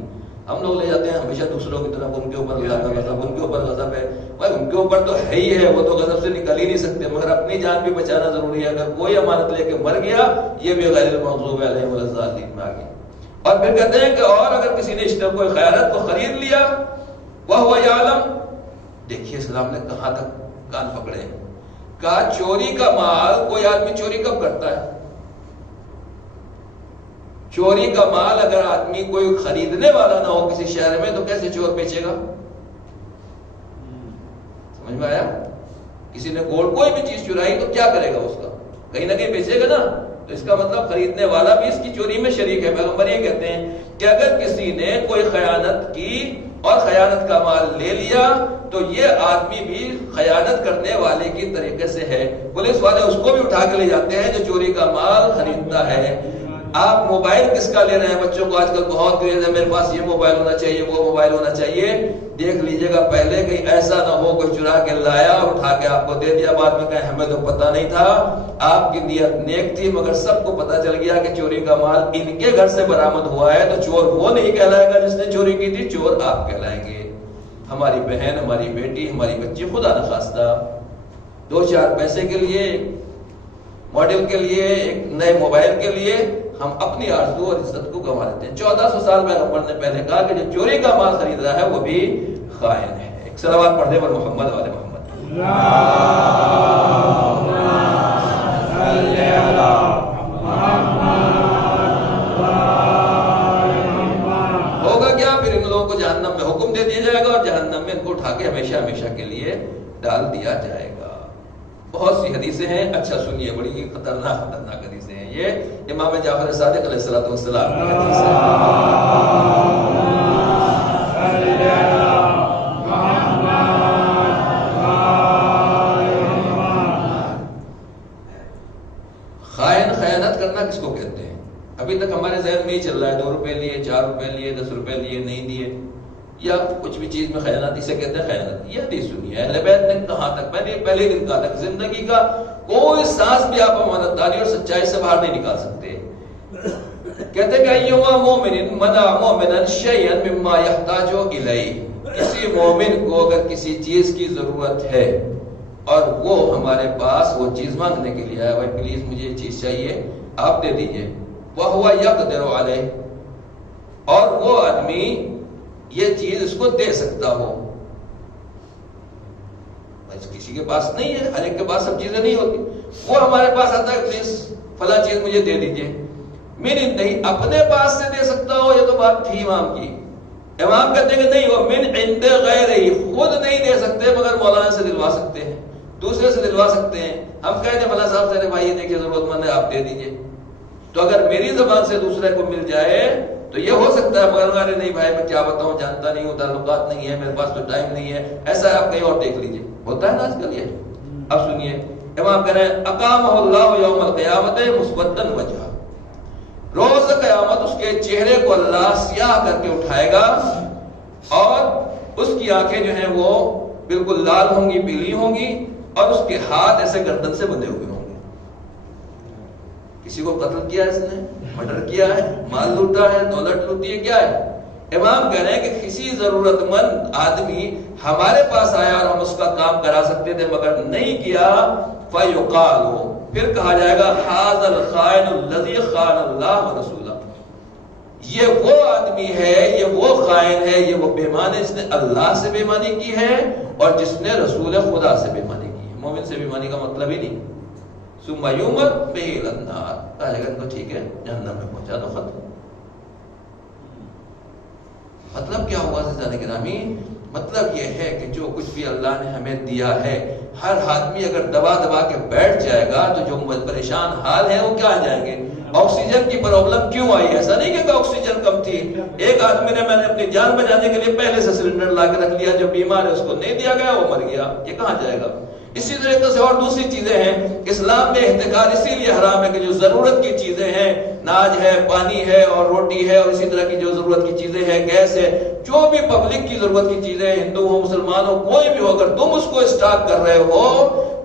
ہم لوگ لے جاتے ہیں ہمیشہ دوسروں کی طرف، ان کے اوپر اللہ کا غضب، ان کے اوپر غضب ہے، بھائی ان کے اوپر تو ہے ہی ہے، وہ تو غضب سے نکل ہی نہیں سکتے، مگر اپنی جان بھی بچانا ضروری ہے۔ اگر کوئی امانت لے کے مر گیا یہ بھی غیر المغضوب علیہم ولا الضالین میں آ گیا۔ اور پھر کہتے ہیں کہ اور اگر کسی نے کوئی خیانت کو خرید لیا، وَهُوَ يَعْلَمُ، دیکھیے اسلام نے کہاں تک کان پکڑے ہیں، کہا چوری کا مال کوئی آدمی چوری کب کرتا ہے؟ چوری کا مال اگر آدمی کوئی خریدنے والا نہ ہو کسی شہر میں تو کیسے چور بیچے گا؟ سمجھ میں آیا؟ کسی نے گولڈ کوئی بھی چیز چرائی تو کیا کرے گا؟ اس کا کہیں نہ کہیں بیچے گا نا، تو اس کا مطلب خریدنے والا بھی اس کی چوری میں شریک ہے۔ پیغمبر یہ کہتے ہیں کہ اگر کسی نے کوئی خیانت کی اور خیانت کا مال لے لیا تو یہ آدمی بھی خیانت کرنے والے کی طریقے سے ہے، پولیس والے اس کو بھی اٹھا کے لے جاتے ہیں جو چوری کا مال خریدتا ہے۔ آپ موبائل کس کا لے رہے ہیں؟ بچوں کو آج کل بہت کریز ہے، میرے پاس یہ موبائل ہونا چاہیے، وہ موبائل ہونا چاہیے، دیکھ لیجئے گا پہلے کہیں ایسا نہ ہو کوئی چرا کے لایا اور اٹھا کے آپ کو دے دیا، بعد میں کہیں ہمیں تو پتہ نہیں تھا، آپ کی نیت نیک تھی مگر سب کو پتہ چل گیا کہ چوری کا مال ان کے گھر سے برآمد ہوا ہے، تو چور وہ نہیں کہلائے گا جس نے چوری کی تھی، چور آپ کہلائیں گے۔ ہماری بہن، ہماری بیٹی، ہماری بچی خدا نخواستہ 2-4 پیسے کے لیے، ماڈل کے لیے، ایک نئے موبائل کے لیے ہم اپنی آرزو اور عزت کو گنوا دیتے ہیں۔ 1400 سال پیغمبر نے پہلے کہا کہ جو چوری کا مال خرید رہا ہے وہ بھی خائن ہے۔ ایک صلوات پڑھ دے پر محمد والے محمد۔ ہوگا کیا؟ پھر ان لوگوں کو جہنم میں حکم دے دیا جائے گا اور جہنم میں ان کو اٹھا کے ہمیشہ ہمیشہ کے لیے ڈال دیا جائے گا۔ بہت سی حدیثیں ہیں، اچھا سنیے، بڑی خطرناک حدیثیں ہیں۔ یہ امام جعفر صادق علیہ السلام کی حدیث ہے۔ خائن، خیانت کرنا کس کو کہتے ہیں؟ ابھی تک ہمارے ذہن میں ہی چل رہا ہے 2 روپے لیے، 4 روپے لیے، 10 روپے لیے نہیں دیے، یا کچھ بھی چیز میں خیانت، اسے کہتے ہیں خیانت۔ یہ حدیث سنی ہے، اہل بیت نے کہاں تک، میں نے پہلے دن کہا تک زندگی کا کوئی سانس بھی آپ امانت داری اور سچائی سے باہر نہیں نکال سکتے۔ کہتے ہیں کہ ایما مومن منع مومنا شیئا مما یحتاج الیہ، کسی مومن کو اگر کسی چیز کی ضرورت ہے اور وہ ہمارے پاس وہ چیز مانگنے کے لیے آیا، بھائی پلیز مجھے یہ چیز چاہیے، آپ دے دیجئے، وَهُوَ يَقْدِرُ عَلَيْهِ، اور وہ آدمی یہ چیز اس کو دے سکتا ہو، کسی کے پاس نہیں ہے، ہر ایک کے پاس سب چیزیں نہیں ہوتی، وہ ہمارے پاس آتا ہے پلیز فلاں چیز مجھے دے دیجئے، من نہیں اپنے پاس سے دے سکتا ہو، یہ تو بات تھی امام کی۔ امام کہتے ہیں کہ نہیں، وہ من عند غیر ہی، خود نہیں دے سکتے مگر مولانا سے دلوا سکتے ہیں، دوسرے سے دلوا سکتے ہیں۔ ہم کہتے ہیں مولانا صاحب سے بھائی یہ دیکھیے ضرورت مند ہے آپ دے دیجئے، تو اگر میری زبان سے دوسرے کو مل جائے تو یہ ہو سکتا ہے، مگر ارے نہیں بھائی میں کیا بتاؤں، جانتا نہیں ہوں، تعلقات نہیں ہے، میرے پاس تو ٹائم نہیں ہے، ایسا ہے آپ کہیں اور دیکھ لیجئے، ہوتا ہے نا آج کل یہ۔ اب سنیے، امام کہہ رہے ہیں اقامہ اللہ یوم القیامت مسودًا وجہہ، روز قیامت اس کے چہرے کو اللہ سیاہ کر کے اٹھائے گا اور اس کی آنکھیں جو ہیں وہ بالکل لال ہوں گی، پیلی ہوں گی، اور اس کے ہاتھ ایسے گردن سے بندھے ہوئے ہوں گے۔ کسی کو قتل کیا ہے، اس نے مرڈر کیا ہے، مال لوٹا ہے، دولت لوٹی ہے، کیا ہے؟ امام کہہ رہے ہیں کہ کسی ضرورت مند آدمی ہمارے پاس آیا اور ہم اس کا کام کرا سکتے تھے مگر نہیں کیا، فَيُقَالُ پھر کہا جائے گا هَذَا الْخَائِنُ الَّذِي خَانَ اللَّهَ وَرَسُولَهُ، یہ وہ آدمی ہے، یہ وہ خائن ہے، یہ وہ بےمانی جس نے اللہ سے بےمانی کی ہے اور جس نے رسول خدا سے بےمانی کی ہے۔ مومن سے بےمانی کا مطلب ہی نہیں ثم یؤمر بہ الی النار، کہا جائے گا تو ٹھیک ہے جہنم میں پہنچا دو، ختم۔ مطلب کیا ہوا عزیزان گرامی؟ مطلب یہ ہے کہ جو کچھ بھی اللہ نے ہمیں دیا ہے، ہر آدمی اگر دبا دبا کے بیٹھ جائے گا تو جو پریشان حال ہے وہ کیا آ جائیں گے؟ آکسیجن کی پرابلم کیوں آئی؟ ایسا نہیں کہ آکسیجن کم تھی، ایک آدمی نے میں نے اپنی جان بچانے کے لیے پہلے سے سلنڈر لا کے رکھ لیا، جو بیمار ہے اس کو نہیں دیا گیا وہ مر گیا، یہ کہاں جائے گا؟ اسی طریقے سے اور دوسری چیزیں ہیں، اسلام میں احتکار اسی لیے حرام ہے کہ جو ضرورت کی چیزیں ہیں، ناج ہے، پانی ہے اور روٹی ہے اور اسی طرح کی جو ضرورت کی چیزیں ہیں، گیس ہے، جو بھی پبلک کی ضرورت کی چیزیں، ہندو ہو مسلمان ہو کوئی بھی ہو، اگر تم اس کو اسٹاک کر رہے ہو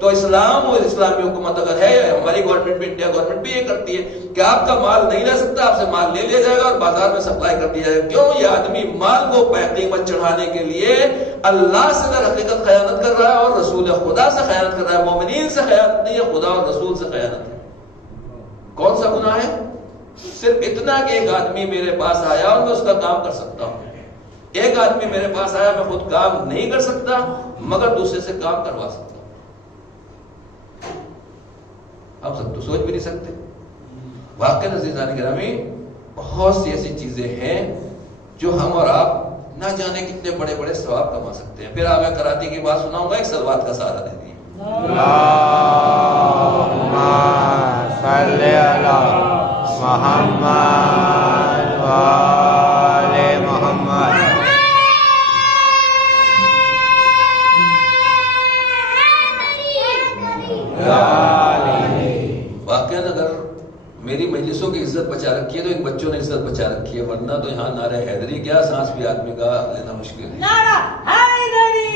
تو اسلام اور اسلامی حکومت اگر ہے، ہماری گورنمنٹ بھی، انڈیا گورنمنٹ بھی یہ کرتی ہے کہ آپ کا مال نہیں رہ سکتا، آپ سے مال لے لیا جائے گا اور بازار میں سپلائی کر دیا جائے گا۔ کیوں؟ یہ آدمی مال کو قیمت چڑھانے کے لیے اللہ سے در حقیقت خیانت کر رہا ہے اور رسول خدا سے خیانت کر رہا ہے، مومنین سے خیانت نہیں ہے، خدا اور رسول سے خیانت ہے۔ کون سا گناہ ہے؟ صرف اتنا کہ ایک آدمی میرے پاس آیا اور میں اس کا کام کر سکتا ہوں، ایک آدمی میرے پاس آیا میں خود کام نہیں کر سکتا مگر دوسرے سے کام کروا سکتا ہوں۔ ہم سب تو سوچ بھی نہیں سکتے۔ واقعی عزیزان گرامی بہت سی ایسی چیزیں ہیں جو ہم اور آپ نہ جانے کتنے بڑے بڑے ثواب کما سکتے ہیں۔ پھر آپ میں کراتی کی بات سناؤں گا، ایک صلوات کا سہارا دے دیے۔ اللہم صلی علی محمد وآل محمد۔ واقعاً اگر میری مجلسوں کی عزت بچا رکھی ہے تو ان بچوں نے عزت بچا رکھی ہے، ورنہ تو یہاں نعرہ حیدری کیا سانس بھی آدمی کا لینا مشکل ہے۔ نعرہ حیدری!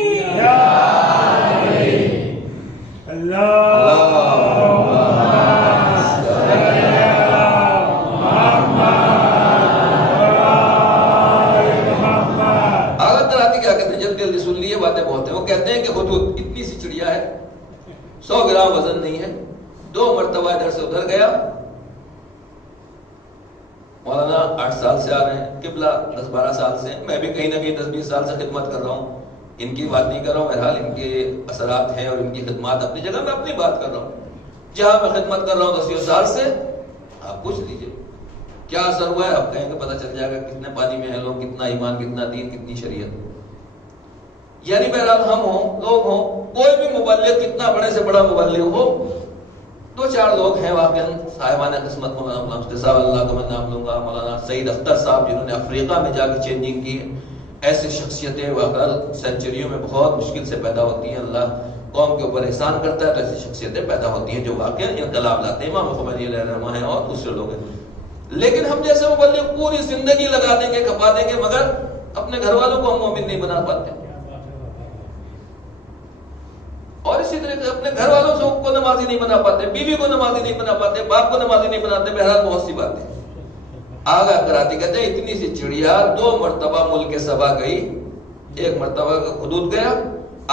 آغا کراتی کیا کہتے ہیں؟ جلدی جلدی سن لیے، باتیں بہت ہیں۔ وہ کہتے ہیں کہ حدود اتنی سی چڑیا ہے، 100 گرام وزن نہیں ہے، 2 مرتبہ ادھر سے ادھر گیا۔ مولانا 8 سال سے آ رہے ہیں، قبلہ 10-12 سال سے، میں بھی کہیں نہ کہیں 10-20 سال سے خدمت کر رہا ہوں، ان کی بات نہیں کر رہا ہوں، بہرحال ان کے اثرات ہیں اور ان کی خدمات اپنی جگہ، میں اپنی بات کر رہا ہوں۔ جہاں میں خدمت کر رہا ہوں 10 سال سے، آپ پوچھ لیجئے کیا اثر ہوا ہے، آپ کہیں گے پتہ چل جائے گا کتنے پانی میں ہیں لوگ، کتنا ایمان، کتنا دین، کتنی شریعت۔ یعنی بہرحال ہم ہوں، لوگ ہوں، کوئی بھی مبلغ کتنا بڑے سے بڑا مبلغ ہو، 2-4 لوگ ہیں واقعاً صاحبان قسمت، مولانا صاحب اللہ کا میں نام لوں گا، مولانا سعید اختر صاحب جنہوں نے افریقہ میں جا کے چینجنگ کی، ایسی شخصیتیں واقعاً سینچریوں میں بہت مشکل سے پیدا ہوتی ہیں، اللہ قوم کے اوپر احسان کرتا ہے تو ایسی شخصیتیں پیدا ہوتی ہیں جو واقعاً انقلاب لاتے ہیں، امام خمینی علیہ الرحمہ ہیں اور دوسرے لوگ ہیں۔ لیکن ہم جیسے مبلغ پوری زندگی لگا دیں گے، کھپا دیں گے، مگر اپنے گھر والوں کو ہم مومن نہیں بنا پاتے، اور اسی طرح سے اپنے گھر والوں کو نمازی نہیں بنا پاتے، بیوی کو نمازی نہیں بنا پاتے، باپ کو نمازی نہیں بناتے، بہرحال بہت سی باتیں۔ آگا کراتی کہتے ہیں اتنی سی چڑیا 2 مرتبہ ملک سبا گئی، 1 مرتبہ حدود گیا،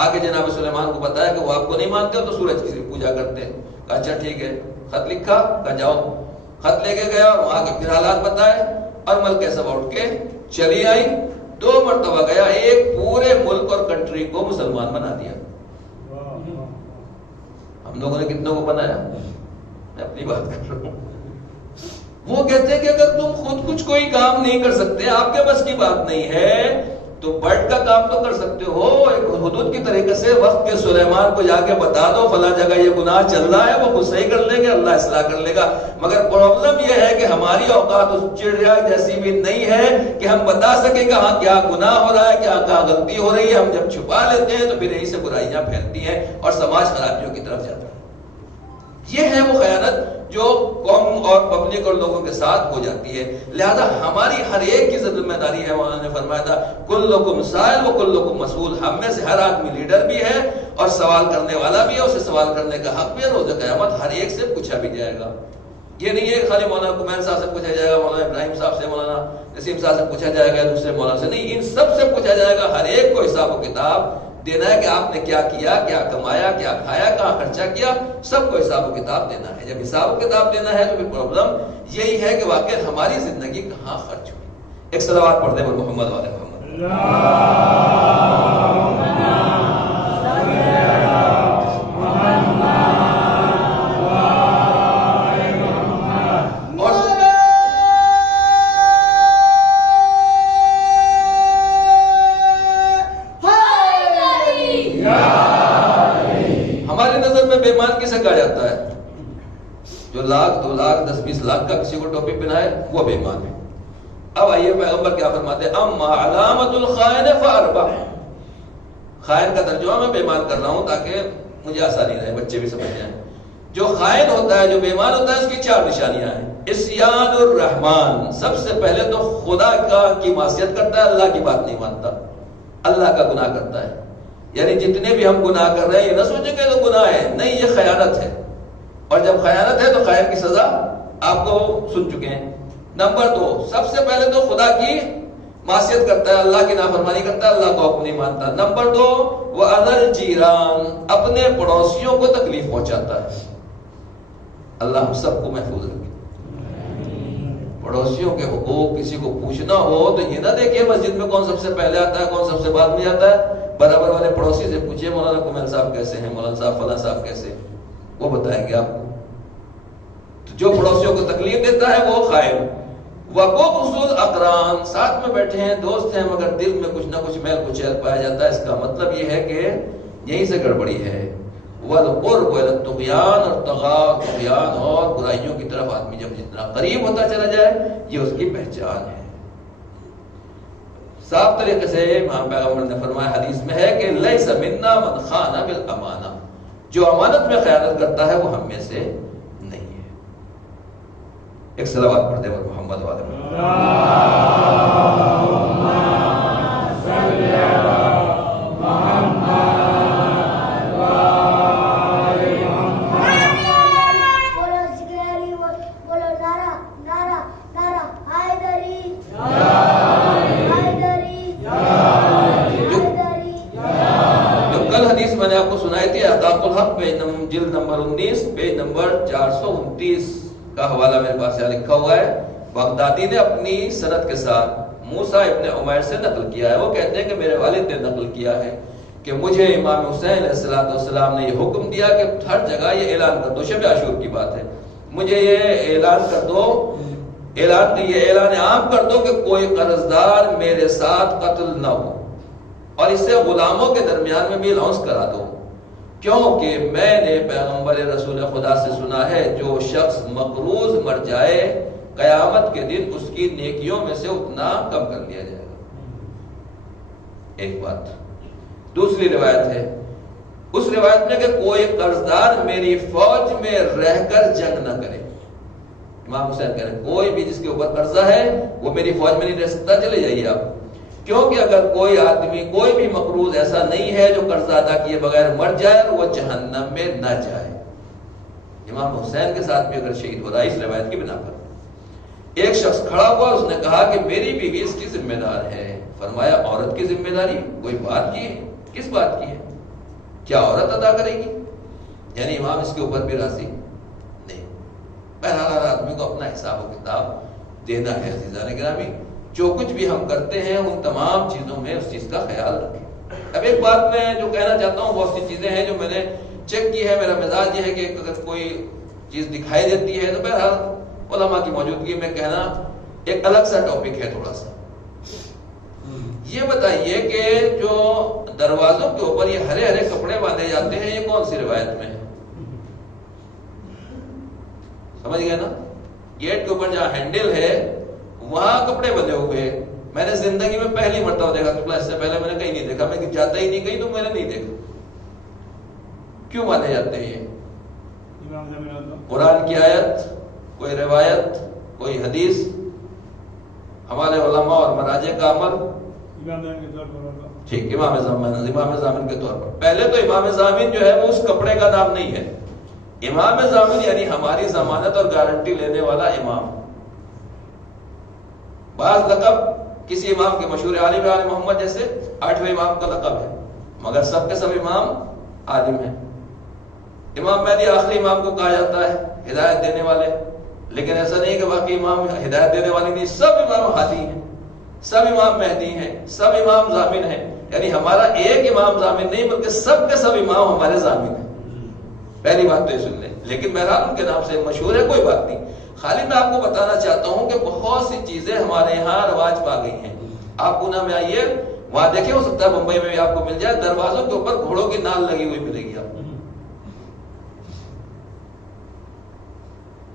آگے جناب سلیمان کو بتایا کہ وہ آپ کو نہیں مانتے ہو تو سورج کی پوجا کرتے ہیں، کہا اچھا ٹھیک ہے، خط لکھا، کہا جاؤ، خط لے کے گیا اور وہاں کے پھر حالات بتائے اور ملک سبا اٹھ کے چلی آئی، 2 مرتبہ گیا، ایک پورے ملک اور کنٹری کو مسلمان بنا دیا۔ ہم لوگوں نے کتنوں کو بنایا؟ میں اپنی بات کر رہا ہوں۔ وہ کہتے ہیں کہ اگر تم خود کچھ کوئی کام نہیں کر سکتے، آپ کے بس کی بات نہیں ہے، تو برڈ کا کام تو کر سکتے ہو، ایک حدود کی طریقے سے وقت کے سلیمان کو جا کے بتا دو فلاں جگہ یہ گناہ چل رہا ہے، وہ خود صحیح کر لیں گے، اللہ اصلاح کر لے گا۔ مگر پرابلم یہ ہے کہ ہماری اوقات اس چڑیا جیسی بھی نہیں ہے کہ ہم بتا سکیں کہ ہاں کیا گناہ ہو رہا ہے، کیا غلطی ہو رہی ہے۔ ہم جب چھپا لیتے ہیں تو پھر یہی سے برائیاں پھیلتی ہیں اور سماج خرابیوں کی طرف جاتا ہے۔ یہ ہے وہ خیانت جو قوم اور پبلک اور لوگوں کے ساتھ ہو جاتی ہے۔ لہذا ہماری ہر ایک کی ذمہ داری ہے، وہاں نے فرمایا تھا کلکم سائل و کلکم مسئول، ہم میں سے ہر آدمی لیڈر بھی ہے اور سوال کرنے والا بھی ہے، اسے سوال کرنے کا حق بھی ہے، روز قیامت ہر ایک سے پوچھا بھی جائے گا۔ یہ نہیں ہے خالی مولانا کمین صاحب سے پوچھا جائے گا، مولانا ابراہیم صاحب سے، مولانا نسیم صاحب سے پوچھا جائے گا، دوسرے مولانا سے نہیں، ان سب سے پوچھا جائے گا. ہر ایک کو حساب و کتاب دینا ہے کہ آپ نے کیا کیا، کیا کمایا، کیا کھایا، کہاں خرچہ کیا، سب کو حساب و کتاب دینا ہے. جب حساب و کتاب دینا ہے تو پھر پرابلم یہی ہے کہ واقعی ہماری زندگی کہاں خرچ ہوئی. ایک صلوات پڑھ دیں محمد والے محمد. بیمان کسے کہا جاتا ہے؟ جو لاکھ 2 لاکھ 10 20 لاکھ کا کسی کو ٹوپی پہنائے وہ بیمان ہے. اب آئیے پیغمبر کیا فرماتے ہیں؟ اما علامت الخائن فاربع. خائن کا ترجمہ میں بیمان کر رہا ہوں تاکہ مجھے آسانی رہے، بچے بھی سمجھ جائیں. جو خائن ہوتا ہے، جو بیمان ہوتا ہے، اس کی 4 نشانیاں ہیں. اسیان الرحمن، سب سے پہلے تو خدا کی معصیت کرتا ہے، اللہ کی بات نہیں مانتا، اللہ کا گناہ کرتا ہے. یعنی جتنے بھی ہم گناہ کر رہے ہیں یہ نہ سوچیں کہ تو گناہ ہے، نہیں، یہ خیانت ہے. اور جب خیانت ہے تو خائن کی سزا آپ کو سن چکے ہیں. نمبر 2، سب سے پہلے تو خدا کی معصیت کرتا ہے، اللہ کی نافرمانی کرتا ہے، اللہ کو حکم نہیں مانتا. نمبر 2، وَأَذَى الْجِيرَانِ، اپنے پڑوسیوں کو تکلیف پہنچاتا ہے. اللہ ہم سب کو محفوظ رکھے. پڑوسیوں کے حقوق کسی کو پوچھنا ہو تو یہ نہ دیکھیں مسجد میں کون سب سے پہلے آتا ہے، کون سب سے بعد میں آتا ہے. برابر والے پڑوسی سے پوچھئے مولانا کمل صاحب کیسے ہیں، مولانا صاحب فلاں صاحب کیسے ہیں، وہ بتائیں گے آپ کو. تو جو پڑوسیوں کو تکلیف دیتا ہے وہ خائن. وَبُغْضُ الْأَقْرَانِ، ساتھ میں بیٹھے ہیں، دوست ہیں، مگر دل میں کچھ نہ کچھ میل کچیل پایا جاتا ہے. اس کا مطلب یہ ہے کہ یہیں سے گڑبڑی ہے. وَالْقُرْبُ إِلَى الطُّغْيَانِ، اور طغیان اور برائیوں کی طرف آدمی جب جتنا قریب ہوتا چلا جائے یہ اس کی پہچان ہے. صاف طریقے سے پیغمبر نے فرمایا، حدیث میں ہے کہ لیس منا من خان بالامانہ، جو امانت میں خیانت کرتا ہے وہ ہم میں سے نہیں ہے. ایک صلوات پڑھ دیں محمد والے جلد نمبر 19 پیج نمبر 429 کا حوالہ میرے پاس یہاں لکھا ہوا ہے. بغدادی نے اپنی سند کے ساتھ موسیٰ ابن عمیر سے نقل کیا ہے. وہ کہتے ہیں کہ میرے والد نے نقل کیا ہے کہ مجھے امام حسین علیہ السلام نے یہ حکم دیا کہ ہر جگہ یہ اعلان کر دو، شب عاشور کی بات ہے، مجھے یہ اعلان کر دو، یہ اعلان عام کر دو کہ کوئی قرضدار میرے ساتھ قتل نہ ہو، اور اس سے غلاموں کے درمیان میں بھی الاؤنس کرا دو، کیونکہ میں نے پیغمبر رسول خدا سے سنا ہے جو شخص مقروض مر جائے قیامت کے دن اس کی نیکیوں میں سے اتنا کم کر لیا جائے گا. ایک بات. دوسری روایت ہے، اس روایت میں کہ کوئی قرضدار میری فوج میں رہ کر جنگ نہ کرے. امام حسین کہہ رہے ہیں کوئی بھی جس کے اوپر قرضہ ہے وہ میری فوج میں نہیں رہ سکتا، چلے جائیے آپ، کیونکہ اگر کوئی آدمی کوئی بھی مقروض ایسا نہیں ہے جو قرضہ ادا کیے بغیر مر جائے اور وہ جہنم میں نہ جائے. امام حسین کے ساتھ بھی اگر شہید ہو رہا ہے اس روایت کی بنا پر. ایک شخص کھڑا ہوا، اس نے کہا کہ میری بیوی اس کی ذمہ دار ہے. فرمایا عورت کی ذمہ داری کوئی بات کی ہے؟ کس بات کی ہے؟ کیا عورت ادا کرے گی؟ یعنی امام اس کے اوپر بھی راضی نہیں. بہرحال ہر آدمی کو اپنا حساب و کتاب دینا ہے. عزیزان گرامی، جو کچھ بھی ہم کرتے ہیں ان تمام چیزوں میں اس چیز کا خیال رکھیں. اب ایک بات میں جو کہنا چاہتا ہوں، بہت سی چیزیں ہیں جو میں نے چیک کی ہے. میرا مزاج یہ ہے کہ اگر کوئی چیز دکھائی دیتی ہے تو بہرحال علماء کی موجودگی میں کہنا ایک الگ سا ٹاپک ہے. تھوڑا سا یہ بتائیے کہ جو دروازوں کے اوپر یہ ہرے ہرے کپڑے باندھے جاتے ہیں یہ کون سی روایت میں ہے؟ سمجھ گئے نا؟ گیٹ کے اوپر جہاں ہینڈل ہے وہاں کپڑے بندھے ہوئے. میں نے زندگی میں پہلی مرتبہ دیکھا، اس سے پہلے میں نے کہیں نہیں دیکھا. میں جاتا ہی نہیں کہیں تو میں نے نہیں دیکھا. کیوں باندھے جاتے ہیں یہ؟ قرآن کی آیت، کوئی روایت، کوئی حدیث، ہمارے علماء اور مراجع کا عمل؟ ٹھیک، امام ضامن کے طور پر. پہلے تو امام ضامن جو ہے وہ اس کپڑے کا نام نہیں ہے، امام ضامن یعنی ہماری ضمانت اور گارنٹی لینے والا امام. بعض لقب کسی امام کے مشہور عالم آل محمد جیسے 8ویں امام کا لقب ہے، مگر سب کے سب امام عالم ہیں. امام مہدی آخری امام کو کہا جاتا ہے، ہدایت دینے والے. لیکن ایسا نہیں کہ باقی امام ہدایت دینے والے نہیں، سب امام ہادی ہیں، سب امام مہدی ہیں، سب امام ضامن ہیں. یعنی ہمارا ایک امام ضامن نہیں بلکہ سب کے سب امام ہمارے ضامن ہیں. پہلی بات تو یہ سن لیں. لیکن بہرحال ان کے نام سے مشہور ہے، کوئی بات نہیں. خالی میں آپ کو بتانا چاہتا ہوں کہ بہت سی چیزیں ہمارے یہاں رواج پا گئی ہیں. آپ پونا میں آئیے، وہاں دیکھیں، ہو سکتا ہے ممبئی میں بھی آپ کو مل جائے، دروازوں کے اوپر گھوڑوں کی نال لگی ہوئی ملے گی آپ کو.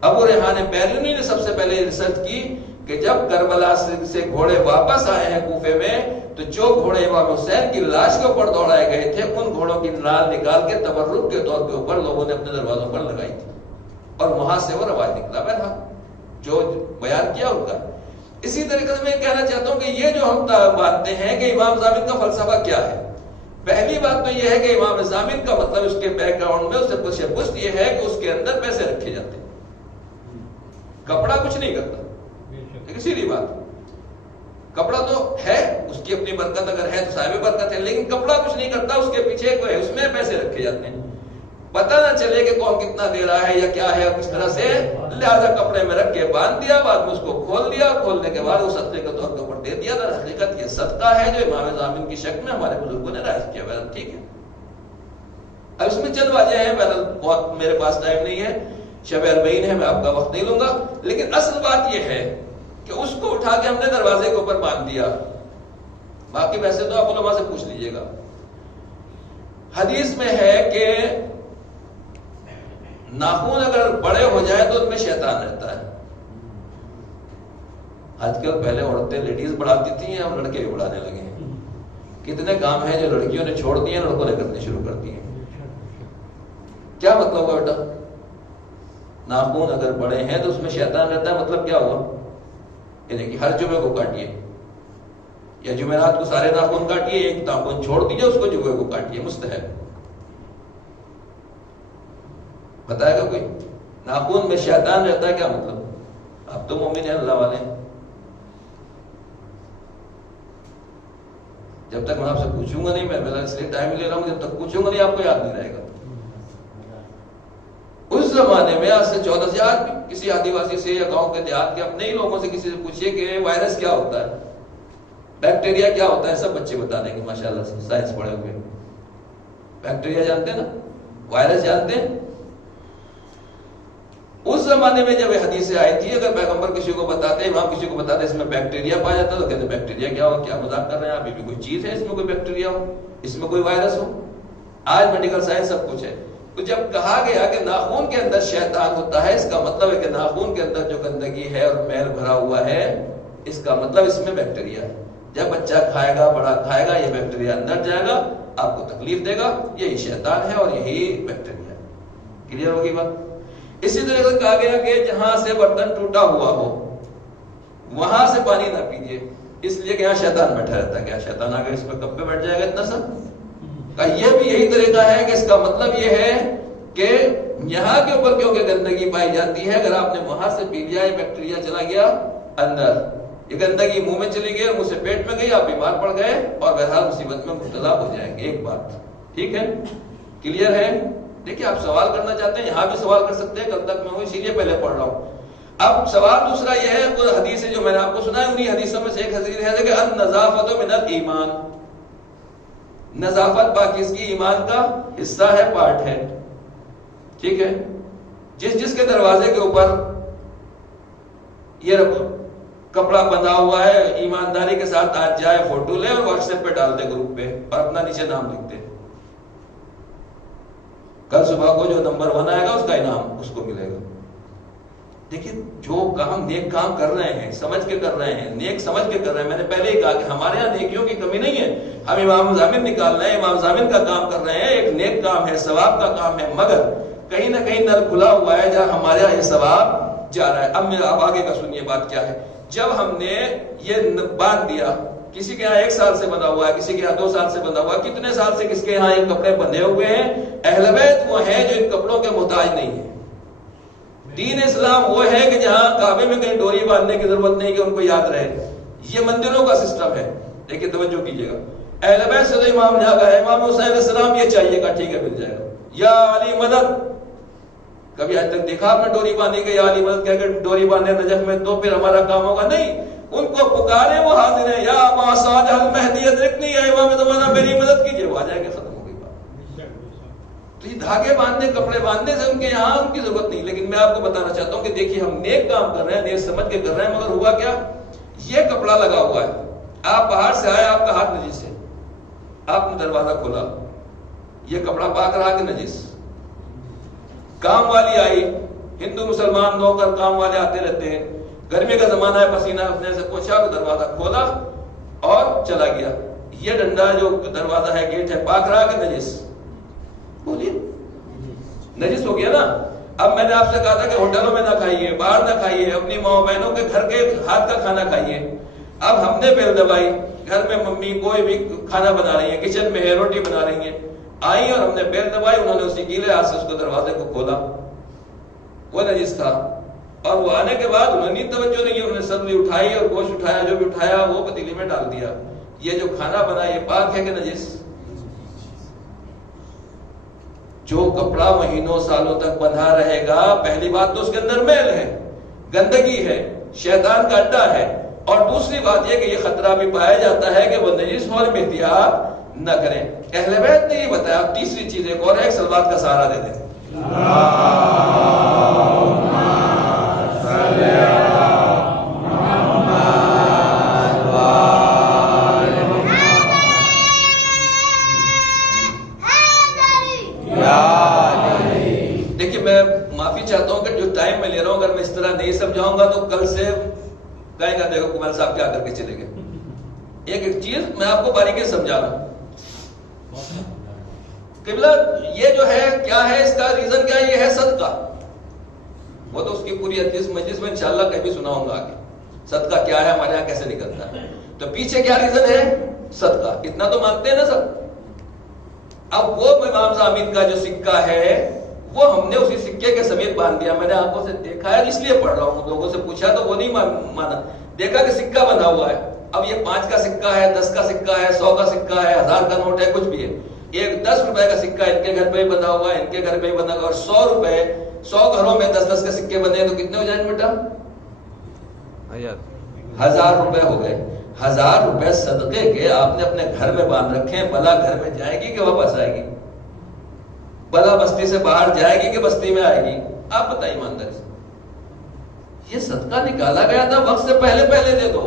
ابو ریحان بیرونی نے سب سے پہلے ریسرچ کی کہ جب کربلا سے گھوڑے واپس آئے ہیں کوفے میں، تو جو گھوڑے امام حسین کی لاش کے اوپر دوڑائے گئے تھے، ان گھوڑوں کی نال نکال کے تبرک کے طور کے اوپر لوگوں نے اپنے دروازوں پر لگائی تھی، اور وہاں سے وہ رواج نکلا. بہرحال جو بیان کیا ان کا. اسی طریقے سے میں کہنا چاہتا ہوں کہ یہ جو ہم باتیں ہیں کہ امام ضامن کا فلسفہ کیا ہے. پہلی بات تو یہ ہے کہ امام ضامن کا مطلب اس کے بیک گراؤنڈ میں اس سے پشت یہ ہے کہ اس کے اندر پیسے رکھے جاتے ہیں. کپڑا کچھ نہیں کرتا، سیدھی بات. کپڑا تو ہے، اس کی اپنی برکت اگر ہے تو صاحب برکت ہے، لیکن کپڑا کچھ نہیں کرتا. اس کے پیچھے کوئی اس میں پیسے رکھے جاتے ہیں، پتہ نہ چلے کہ کون کتنا دے رہا ہے یا کیا ہے اور کس طرح سے. لہذا کپڑے میں رکھ کے باندھ دیا، بعد میں اس کو کھول دیا، کھولنے کے بعد وہ صدقے کے طور کے اوپر دے دیا. در حقیقت یہ صدقہ ہے جو امام ضامن کی شکل میں ہمارے بزرگوں نے رائج کیا. بہرحال ٹھیک ہے. اب اس میں چند وجہ ہیں، بہرحال بہت میرے پاس ٹائم نہیں ہے، شب اربعین ہے، میں آپ کا وقت نہیں لوں گا. لیکن اصل بات یہ ہے کہ اس کو اٹھا کے ہم نے دروازے کے اوپر باندھ دیا. باقی ویسے تو آپ علماء سے پوچھ لیجئے گا. حدیث میں ہے کہ ناخن اگر بڑے ہو جائے تو ان میں شیطان رہتا ہے. آج کل پہلے عورتیں لیڈیز بڑھاتی تھیں، اب لڑکے بھی بڑھانے لگے ہیں. کتنے کام ہیں جو لڑکیوں نے چھوڑ دیے، لڑکوں نے کرنے شروع کر دیے. کیا مطلب ہوا بیٹا؟ ناخن اگر بڑے ہیں تو اس میں شیطان رہتا ہے. مطلب کیا ہوا؟ یعنی کہ ہر جمعے کو کاٹیے، یا جمعرات کو سارے ناخن کاٹیے، ایک ناخن چھوڑ دیجیے، اس کو جمعے کو کاٹیے. مستحب. بتائے گا کوئی؟ ناخن میں شیطان رہتا ہے، کیا مطلب؟ اب تو مومن ہیں، اللہ والے. جب تک میں آپ سے پوچھوں گا نہیں، میں اس لیے ٹائم لے رہا ہوں، جب تک پوچھوں گا نہیں آپ کو یاد نہیں رہے گا. اس زمانے میں آج سے 14 بھی کسی آدی واسی سے یا گاؤں کے دیہات کے اپنے ہی لوگوں سے کسی سے پوچھیے کہ وائرس کیا ہوتا ہے، بیکٹیریا کیا ہوتا ہے، سب بچے بتا دیں گے ماشاءاللہ سے، سائنس پڑھے ہوئے. بیکٹیریا جانتے ہیں نا، وائرس جانتے ہیں. اس زمانے میں جب یہ حدیثیں آئی تھی، اگر پیغمبر کسی کو بتاتے، امام کسی کو بتاتے اس میں بیکٹیریا پایا جاتا تو کہتے بیکٹیریا کیا ہو، کیا مذاق کر رہے ہیں آپ، یہ بھی کوئی چیز ہے اس میں کوئی بیکٹیریا ہو، اس میں کوئی وائرس ہو. آج میڈیکل سائنس سب کچھ ہے. تو جب کہا گیا کہ ناخن کے اندر شیطان ہوتا ہے، اس کا مطلب ہے کہ ناخن کے اندر جو گندگی ہے اور میل بھرا ہوا ہے، اس کا مطلب اس میں بیکٹیریا ہے. جب بچہ کھائے گا، بڑا کھائے گا، یہ بیکٹیریا اندر جائے گا، آپ کو تکلیف دے گا. یہی شیطان ہے اور یہی بیکٹیریا ہے. کلیئر ہوگی بات؟ اسی طرح سے کہا گیا کہ جہاں سے برتن ٹوٹا ہوا ہو وہاں سے پانی نہ پیجیے، اس لیے کہ یہاں شیطان بیٹھا رہتا ہے. کیا شیطان آ گیا اس پہ کب پہ بیٹھ جائے گا اتنا سب؟ یہ بھی یہی طریقہ ہے کہ اس کا مطلب یہ ہے کہ یہاں کے اوپر کیونکہ گندگی پائی جاتی ہے، اگر آپ نے وہاں سے پی لیا، یہ بیکٹیریا چلا گیا اندر، یہ گندگی منہ میں چلی گئی اور منہ سے پیٹ میں گئی، آپ بیمار پڑ گئے اور بہرحال مصیبت میں مبتلا ہو جائیں گے. ایک بات ٹھیک ہے، کلیئر ہے؟ دیکھیے آپ سوال کرنا چاہتے ہیں، یہاں بھی سوال کر سکتے ہیں، کل تک میں ہوں اسی لیے پہلے پڑھ رہا ہوں. اب سوال دوسرا یہ ہے، کوئی حدیث جو میں نے آپ کو سنا ہے، انہی حدیثوں میں سے ایک حدیث ہے کہ النظافۃ من الایمان، نظافت پاکیزگی ایمان کا حصہ ہے، پارٹ ہے. ٹھیک ہے. جس کے دروازے کے اوپر یہ کپڑا بندھا ہوا ہے، ایمانداری کے ساتھ آج جائے، فوٹو لے اور واٹس ایپ پہ ڈال دے گروپ پہ اور اپنا نیچے نام لکھ دے. کل صبح کو جو نمبر 1 آئے گا اس کا انعام اس کو ملے گا. دیکھیں جو کام نیک کام کر رہے ہیں، سمجھ کے کر رہے ہیں، نیک سمجھ کے کر رہے ہیں. میں نے پہلے ہی کہا کہ ہمارے یہاں نیکیوں کی کمی نہیں ہے. ہم امام ضامن نکال رہے ہیں، امام ضامن کا کام کر رہے ہیں، ایک نیک کام ہے، ثواب کا کام ہے، مگر کہیں نہ کہیں نل کھلا ہوا ہے جہاں ہمارے یہاں یہ ثواب جا رہا ہے. اب آگے کا سنیے بات کیا ہے. جب ہم نے یہ باندھ دیا کسی کے یہاں 1 سال سے بنا ہوا ہے, کسی کے یہاں 2 سال سے بنا ہوا ہے, کتنے سال سے کس کے یہاں یہ کپڑے بندھے ہوئے ہیں. اہل بیت وہ ہیں جو ان کپڑوں کے محتاج نہیں ہیں. دین اسلام وہ ہے کہ جہاں کعبے میں کہیں ڈوری باندھنے کی ضرورت نہیں کہ ان کو یاد رہے. یہ مندروں کا سسٹم ہے. لیکن توجہ کیجیے گا, اہل بیت سے امام نے کہا امام حسین علیہ السلام یہ چاہیے گا, ٹھیک ہے مل جائے گا. یا علی مدد, کبھی آج تک دیکھا آپ نے ڈوری باندھی کہ یا علی مدد کہہ کے ڈوری باندھے نجف میں تو پھر ہمارا کام ہوگا؟ نہیں, ان کو پکارے وہ حاضر ہیں. یا ابا صالح المہدی ادرکنی, یا امام زمانہ میری مدد کیجیے, وہ آ جائیں گے, ختم ہو گئی بات. تو یہ دھاگے باندھنے کپڑے باندھنے سے ان کے یہاں ان کی ضرورت نہیں. لیکن میں آپ کو بتانا چاہتا ہوں کہ دیکھیے ہم نیک کام کر رہے ہیں, نیک سمجھ کے کر رہے ہیں, مگر ہوا کیا, یہ کپڑا لگا ہوا ہے, آپ باہر سے آئے, آپ کا ہاتھ نجس ہے, آپ نے دروازہ کھولا, یہ کپڑا پاک رہا کہ نجس. کام والی آئی, ہندو مسلمان نوکر کام والے آتے رہتے ہیں, گرمی کا زمانہ ہے, پسینہ اپنے سے پوچھا تو دروازہ کھولا اور چلا گیا. یہ ڈنڈا جو دروازہ ہے, گیٹ ہے, پاک رہا کہ نجس؟ بولیے, نجس ہو گیا نا. اب میں نے آپ سے کہا تھا کہ ہوٹلوں میں نہ کھائیے, باہر نہ کھائیے, اپنی ماں بہنوں کے گھر کے ہاتھ کا کھانا کھائیے. اب ہم نے بیل دبائی, گھر میں ممی کوئی بھی کھانا بنا رہی ہے, کچن میں ہے, روٹی بنا رہی ہیں, آئی اور ہم نے بیل دبائی, انہوں نے اسی گیلے ہاتھ سے اس کو دروازے کو کھولا, وہ نجس تھا. اور وہ آنے کے بعد انہوں نے توجہ نہیں, انہوں نے سبزی اٹھائی اور گوشت اٹھایا, جو بھی اٹھایا وہ پتیلی میں ڈال دیا. یہ جو کھانا بنا یہ پاک ہے کہ نجس؟ جو کپڑا مہینوں سالوں تک بندھا رہے گا, پہلی بات تو اس کے اندر میل ہے, گندگی ہے, شیطان کا اڈا ہے, اور دوسری بات یہ کہ یہ خطرہ بھی پایا جاتا ہے کہ وہ نجس ہو اور احتیاط نہ کریں. اہل بیت نے یہ بتایا. تیسری چیز ایک اور ہے, سلوات کا سہارا دے دیں. دیکھیے میں معافی چاہتا ہوں کہ جو ٹائم میں لے رہا ہوں, اگر میں اس طرح نہیں سمجھاؤں گا تو کل سے کہیں گا دیکھو کمال صاحب کیا کر کے چلے گئے. ایک چیز میں آپ کو باریکی سمجھا رہا ہوں. قبلہ یہ جو ہے کیا ہے, اس کا ریزن کیا ہے؟ یہ ہے صدقہ. وہ تو اس کی پوری حدیث مجلس میں انشاءاللہ کبھی سناؤں گا آگے, صدقہ کیا ہے, ہمارے یہاں کیسے نکلتا ہے. تو پیچھے کیا ریزن ہے؟ صدقہ. اتنا تو مانگتے ہیں نا سب. اب وہ امام زامین کا جو سکہ ہے وہ ہم نے اسی سکے کے سمیت باندھ دیا. میں نے آنکھوں سے دیکھا ہے, اس لیے پڑھ رہا ہوں, لوگوں سے پوچھا تو وہ نہیں مانا. دیکھا کہ سکہ بنا ہوا ہے. اب یہ 5 کا سکہ ہے, 10 کا سکہ ہے, 100 کا سکہ ہے, 1000 کا نوٹ ہے, کچھ بھی ہے. ایک 10 روپے کا سکہ ان کے گھر پہ ہی بنا ہوا ہے, ان کے گھر پہ ہی بنا ہوا, اور 100 روپے, 100 گھروں میں 10-10 کے سکے بنے تو کتنے ہو جائیں بیٹا؟ 1000 روپے ہو گئے. 1000 روپے صدقے کے آپ نے اپنے گھر میں باندھ رکھے ہیں. بلا گھر میں جائے گی کہ واپس آئے گی؟ بلا بستی سے باہر جائے گی کہ بستی میں آئے گی؟ آپ بتائیے ایمانداری سے. یہ صدقہ نکالا گیا تھا وقت سے پہلے دے دو,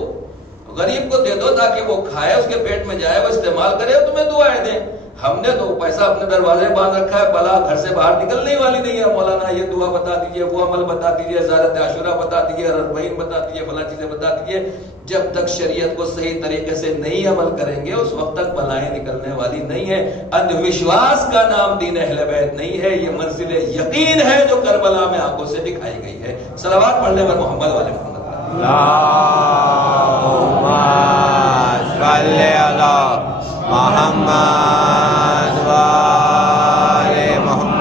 غریب کو دے دو تاکہ وہ کھائے, اس کے پیٹ میں جائے, وہ استعمال کرے, اور تمہیں دعائیں دیں. ہم نے تو پیسہ اپنے دروازے باندھ رکھا ہے, بلا گھر سے باہر نکلنے والی نہیں ہے. مولانا یہ دعا بتا دیجئے, وہ عمل بتا دیجئے, زیارت عاشورہ بتا دیجئے, اربعین بتا دیجئے, فلاں چیزیں بتا دیجئے. جب تک شریعت کو صحیح طریقے سے نہیں عمل کریں گے اس وقت تک بلائیں نکلنے والی نہیں ہے. اندھ وشواس کا نام دین اہل بیت نہیں ہے, یہ منزل یقین ہے جو کربلا میں آنکھوں سے دکھائی گئی ہے. صلوات پڑھنے پر محمد والے محمد. اللہم صلی علی محمد وآل محمد.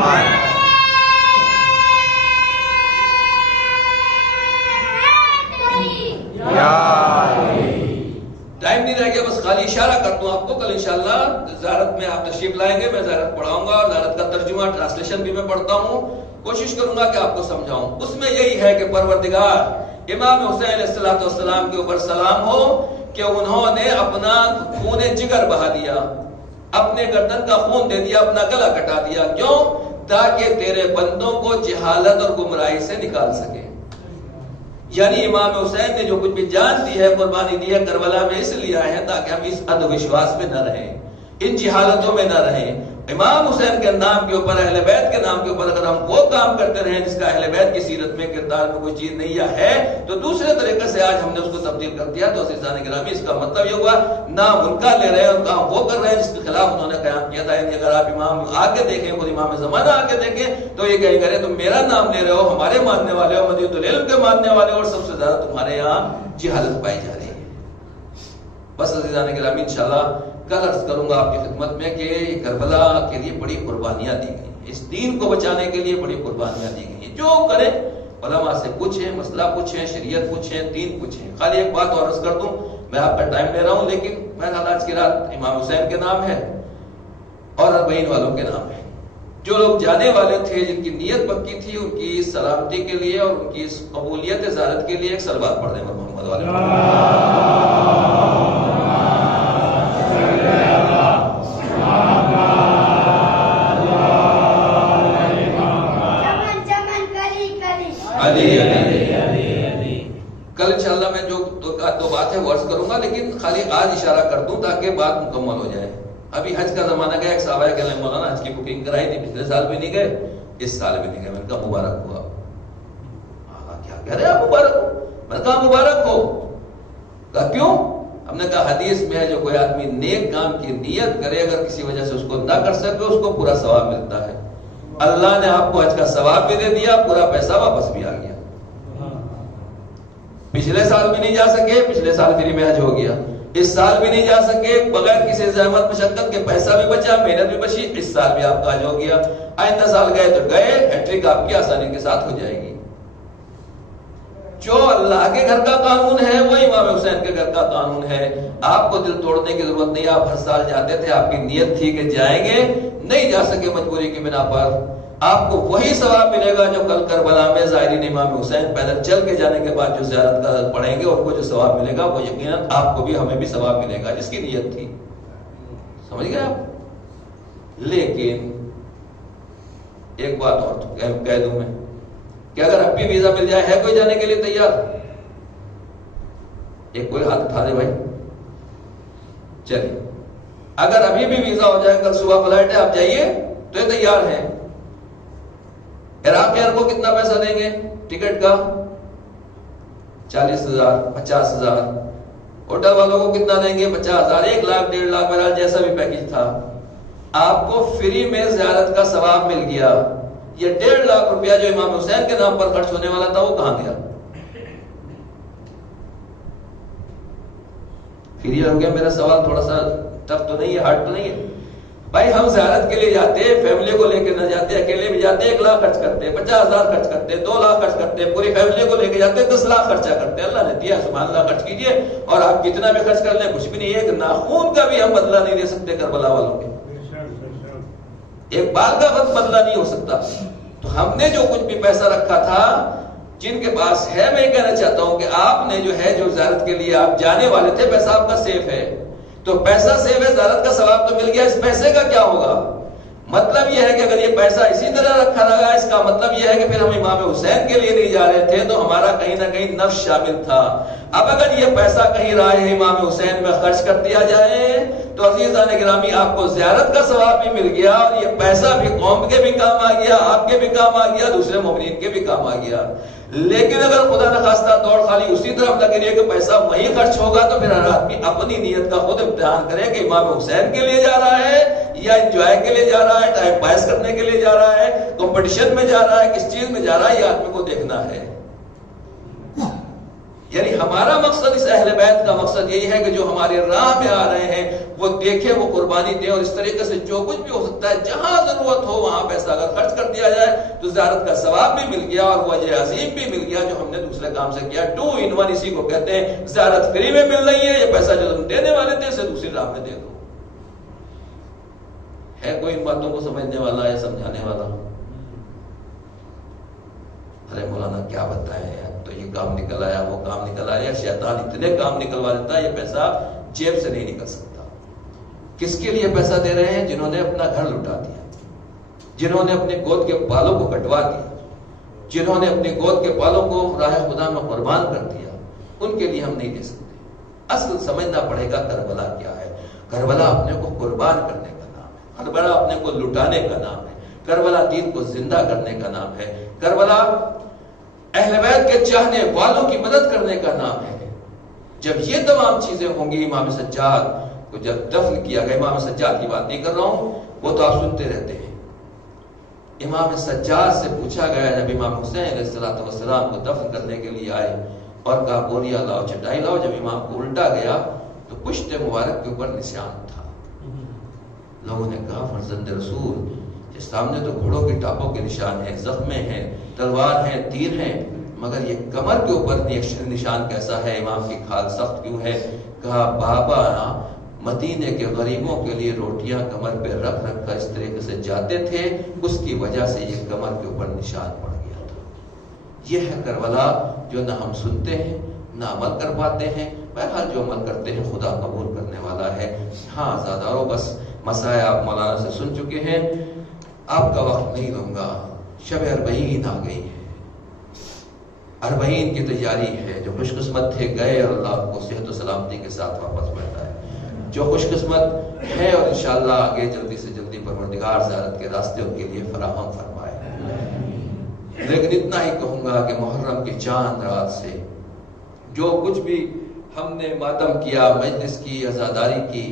ٹائم نہیں رہ گیا, بس خالی اشارہ کر دوں آپ کو. کل انشاءاللہ زیارت میں آپ تشریف لائیں گے, میں زیارت پڑھاؤں گا, اور زیارت کا ترجمہ ٹرانسلیشن بھی میں پڑھتا ہوں, کوشش کروں گا کہ آپ کو سمجھاؤں. اس میں یہی ہے کہ پروردگار امام حسین علیہ السلام کے اوپر سلام ہو کہ انہوں نے اپنا خون جگر بہا دیا, اپنے گردن کا خون دے دیا, اپنا گلا کٹا دیا. کیوں؟ تاکہ تیرے بندوں کو جہالت اور گمراہی سے نکال سکے. یعنی امام حسین نے جو کچھ بھی جان دی ہے, قربانی دی ہے کربلا میں, اس لیے آئے ہیں تاکہ ہم اس اندھ وشواس میں نہ رہیں, ان جہالتوں میں نہ رہیں. امام حسین کے نام کے اوپر, اہل بیت کے نام کے اوپر اگر ہم وہ کام کرتے رہیں جس کا اہل بیت کی سیرت میں, کردار میں کوئی چیز نہیں یا ہے, تو دوسرے طریقے سے آج ہم نے اس کو تبدیل کر دیا. تو عزیزان گرامی, اس کا مطلب یہ ہوا نام ان کا لے رہے ہیں اور کام وہ کر رہے ہیں جس کے خلاف انہوں نے قیام کیا تھا. یعنی اگر آپ امام آگے دیکھیں, خود امام زمانہ آگے دیکھیں, تو یہ کہیں گے تم میرا نام لے رہے ہو, ہمارے ماننے والے ہو, مدینہ العلم کے ماننے والے ہو, اور سب سے زیادہ تمہارے یہاں جہالت پائی جا رہی ہے. بس عزیزان گرامی انشاءاللہ کل عرض کروں گا آپ کی خدمت میں کہ کربلا کے لیے بڑی قربانیاں دی گئی، اس دین کو بچانے کے لیے بڑی قربانیاں دی گئی ہیں. جو کریں علماء سے پوچھیں، مسئلہ پوچھیں، شریعت پوچھیں، دین پوچھیں. خالی ایک بات اور عرض کر دوں، میں آپ کا ٹائم لے رہا ہوں، لیکن بہرحال آج کی رات امام حسین کے نام ہے اور اربعین والوں کے نام ہے. جو لوگ جانے والے تھے، جن کی نیت پکی تھی، ان کی سلامتی کے لیے اور ان کی قبولیت زیارت کے لیے ایک صلوات پڑھ دیں محمد والے. کل انشاءاللہ میں جو دو باتیں وہ عرض کروں گا، لیکن خالی آج اشارہ کر دوں تاکہ بات مکمل ہو جائے. ابھی حج کا زمانہ گیا، ایک صحابہ کہ مولانا حج کی بکنگ کرائی تھی، پچھلے سال بھی نہیں گئے، اس سال بھی نہیں گئے. میں نے کہا مبارک ہوا. کیا کہہ رہے ہیں آپ مبارک ہو؟ میں نے کہا مبارک ہو. کہا کیوں؟ ہم نے کہا حدیث میں ہے جو کوئی آدمی نیک کام کی نیت کرے، اگر کسی وجہ سے اس کو نہ کر سکے اس کو پورا ثواب ملتا ہے. اللہ نے آپ کو حج کا ثواب بھی دے دیا، پورا پیسہ واپس بھی آ گیا. پچھلے سال بھی نہیں جا سکے، پچھلے سال فری میں حج ہو گیا. اس سال بھی نہیں جا سکے، بغیر کسی زحمت مشقت کے پیسہ بھی بچا، محنت بھی بچی، اس سال بھی آپ کا حج ہو گیا. آئندہ سال گئے تو گئے، ہیٹرک آپ کی آسانی کے ساتھ ہو جائے گی. جو اللہ کے گھر کا قانون ہے وہ امام حسین کے گھر کا قانون ہے. آپ کو دل توڑنے کی ضرورت نہیں. آپ ہر سال جاتے تھے، آپ کی نیت تھی کہ جائیں گے، نہیں جا سکے مجبوری کی بنا پر، آپ کو وہی ثواب ملے گا جو کل کربلا میں زائرین امام حسین پیدل چل کے جانے کے بعد جو زیارت کا پڑھیں گے، ان کو جو ثواب ملے گا وہ یقیناً آپ کو بھی ہمیں بھی ثواب ملے گا جس کی نیت تھی. سمجھ گئے آپ؟ لیکن ایک بات اور کہہ دوں میں کہ اگر اب بھی ویزا مل جائے، ہے کوئی جانے کے لیے تیار؟ ایک کوئی ہاتھ اٹھا دے بھائی. چلیے، اگر ابھی بھی ویزا ہو جائے، کل صبح فلائٹ ہے، آپ جائیے تو یہ تیار ہیں. عراق ایئر کو کتنا پیسہ دیں گے ٹکٹ کا؟ 40,000 50,000. ہوٹل والوں کو کتنا دیں گے؟ 50,000 1 لاکھ 1.5 لاکھ بہرحال جیسا بھی پیکج تھا. آپ کو فری میں زیارت کا ثواب مل گیا. یہ 1.5 لاکھ روپیہ جو امام حسین کے نام پر خرچ ہونے والا تھا وہ کہاں گیا؟ کلیئر ہو گیا میرا سوال؟ تھوڑا سا ٹف تو نہیں ہے، ہارڈ تو نہیں ہے بھائی. ہم زیارت کے لیے جاتے، فیملی کو لے کے نہ جاتے، اکیلے بھی جاتے 1 لاکھ خرچ کرتے، 50,000 خرچ کرتے، 2 لاکھ خرچ کرتے، پوری فیملی کو لے کے جاتے 10 لاکھ خرچہ کرتے. اللہ نے دیا، سبحان اللہ، خرچ کیجئے. اور آپ کتنا بھی خرچ کر لیں کچھ بھی نہیں. ایک ناخون کا بھی ہم بدلہ نہیں دے سکتے کربلا والوں کے، ایک بال کا بدلہ نہیں ہو سکتا. تو ہم نے جو کچھ بھی پیسہ رکھا تھا، جن کے پاس ہے، میں کہنا چاہتا ہوں کہ آپ نے جو ہے، جو زیارت کے لیے آپ جانے والے تھے، پیسہ آپ کا سیف ہے. تو پیسہ سیف ہے، زیارت کا ثواب تو مل گیا. اس پیسے کا کیا ہوگا؟ مطلب یہ ہے کہ اگر یہ پیسہ اسی طرح رکھا رہا، اس کا مطلب یہ ہے کہ پھر ہم امام حسین کے لیے نہیں جا رہے تھے، تو ہمارا کہیں نہ کہیں نفس شامل تھا. اب اگر یہ پیسہ کہیں راہ امام حسین میں خرچ کر دیا جائے تو عزیزان گرامی آپ کو زیارت کا ثواب بھی مل گیا، اور یہ پیسہ بھی قوم کے بھی کام آ گیا، آپ کے بھی کام آ گیا، دوسرے مومنین کے بھی کام آ گیا. لیکن اگر خدا نخواستہ دوڑ خالی اسی طرف لگے رہے کہ پیسہ وہیں خرچ ہوگا، تو پھر ہر آدمی اپنی نیت کا خود امتحان کرے کہ امام حسین کے لیے جا رہا ہے یا انجوائے کے لیے جا رہا ہے، ٹائم پاس کرنے کے لیے جا رہا ہے، کمپٹیشن میں جا رہا ہے، کس چیز میں جا رہا ہے، یہ آدمی کو دیکھنا ہے. یعنی ہمارا مقصد، اس اہل بیت کا مقصد یہی ہے کہ جو ہمارے راہ میں آ رہے ہیں وہ دیکھیں، وہ قربانی دیں، اور اس طریقے سے جو کچھ بھی ہو سکتا ہے، جہاں ضرورت ہو وہاں پیسہ اگر خرچ کر دیا جائے تو زیارت کا ثواب بھی مل گیا اور وہ اجر عظیم بھی مل گیا جو ہم نے دوسرے کام سے کیا. 2 in 1 اسی کو کہتے ہیں. زیارت فری میں مل رہی ہے، یہ پیسہ جو تم دینے والے تھے اسے دوسری راہ میں دے دو. ہے کوئی ان باتوں کو سمجھنے والا یا سمجھانے والا؟ ارے مولانا کیا بتائیں یار، تو یہ کام نکل آیا، وہ کام نکل آیا. شیطان اتنے کام نکلوا دیتا ہے، یہ پیسہ جیب سے نہیں نکل سکتا. کس کے لیے پیسہ دے رہے ہیں؟ جنہوں نے اپنا گھر لٹا دیا، جنہوں نے اپنے گود کے بالوں کو کٹوا دیا، جنہوں نے اپنے گود کے بالوں کو راہ خدا میں قربان کر دیا، ان کے لیے ہم نہیں دے سکتے. اصل سمجھنا پڑے گا کربلا کیا ہے. کربلا اپنے کو قربان کرنے کا نام ہے، کربلا اپنے کو لٹانے کا نام ہے، کربلا دین کو زندہ کرنے کا نام ہے، کربلا اہل بیت کے چاہنے والوں کی مدد کرنے کا نام ہے. جب یہ تمام چیزیں ہوں گی، امام سجاد کو جب دفن کیا گیا، امام سجاد کی بات نہیں کر رہا ہوں، وہ تو آپ سنتے رہتے ہیں. امام سجاد سے پوچھا گیا جب امام حسین علیہ السلام کو دفن کرنے کے لیے آئے اور کہا بوریا لاؤ، چٹائی لاؤ. جب امام کو الٹا گیا تو پشت مبارک کے اوپر نشان تھا. لوگوں نے کہا فرزند رسول اس سامنے تو گھوڑوں کی ٹاپوں کے نشان ہیں، زخمیں ہیں، تلوار ہیں، تیر ہیں، مگر یہ کمر کے اوپر نشان کیسا ہے؟ امام کی کھال سخت کیوں ہے؟ کہا بابا مدینے کے غریبوں کے لیے روٹیاں کمر پہ رکھ رکھ کر اس طریقے سے جاتے تھے، اس کی وجہ سے یہ کمر کے اوپر نشان پڑ گیا تھا. یہ ہے کربلا جو نہ ہم سنتے ہیں نہ عمل کر پاتے ہیں. بہرحال جو عمل کرتے ہیں خدا قبول کرنے والا ہے. ہاں آزاداروں بس مسائل آپ مولانا سے سن چکے ہیں، آپ کا وقت نہیں لوں گا. شب اربعین آ گئی ہے، اربعین کی تیاری ہے. جو خوش قسمت تھے گئے اور اللہ کو صحت و سلامتی کے ساتھ واپس بیٹھا ہے. جو خوش قسمت ہے اور انشاءاللہ آگے جلدی سے جلدی پروردگار زیارت کے راستے ان کے لیے فراہم فرمائے. لیکن اتنا ہی کہوں گا کہ محرم کی چاند رات سے جو کچھ بھی ہم نے ماتم کیا، مجلس کی، عزاداری کی،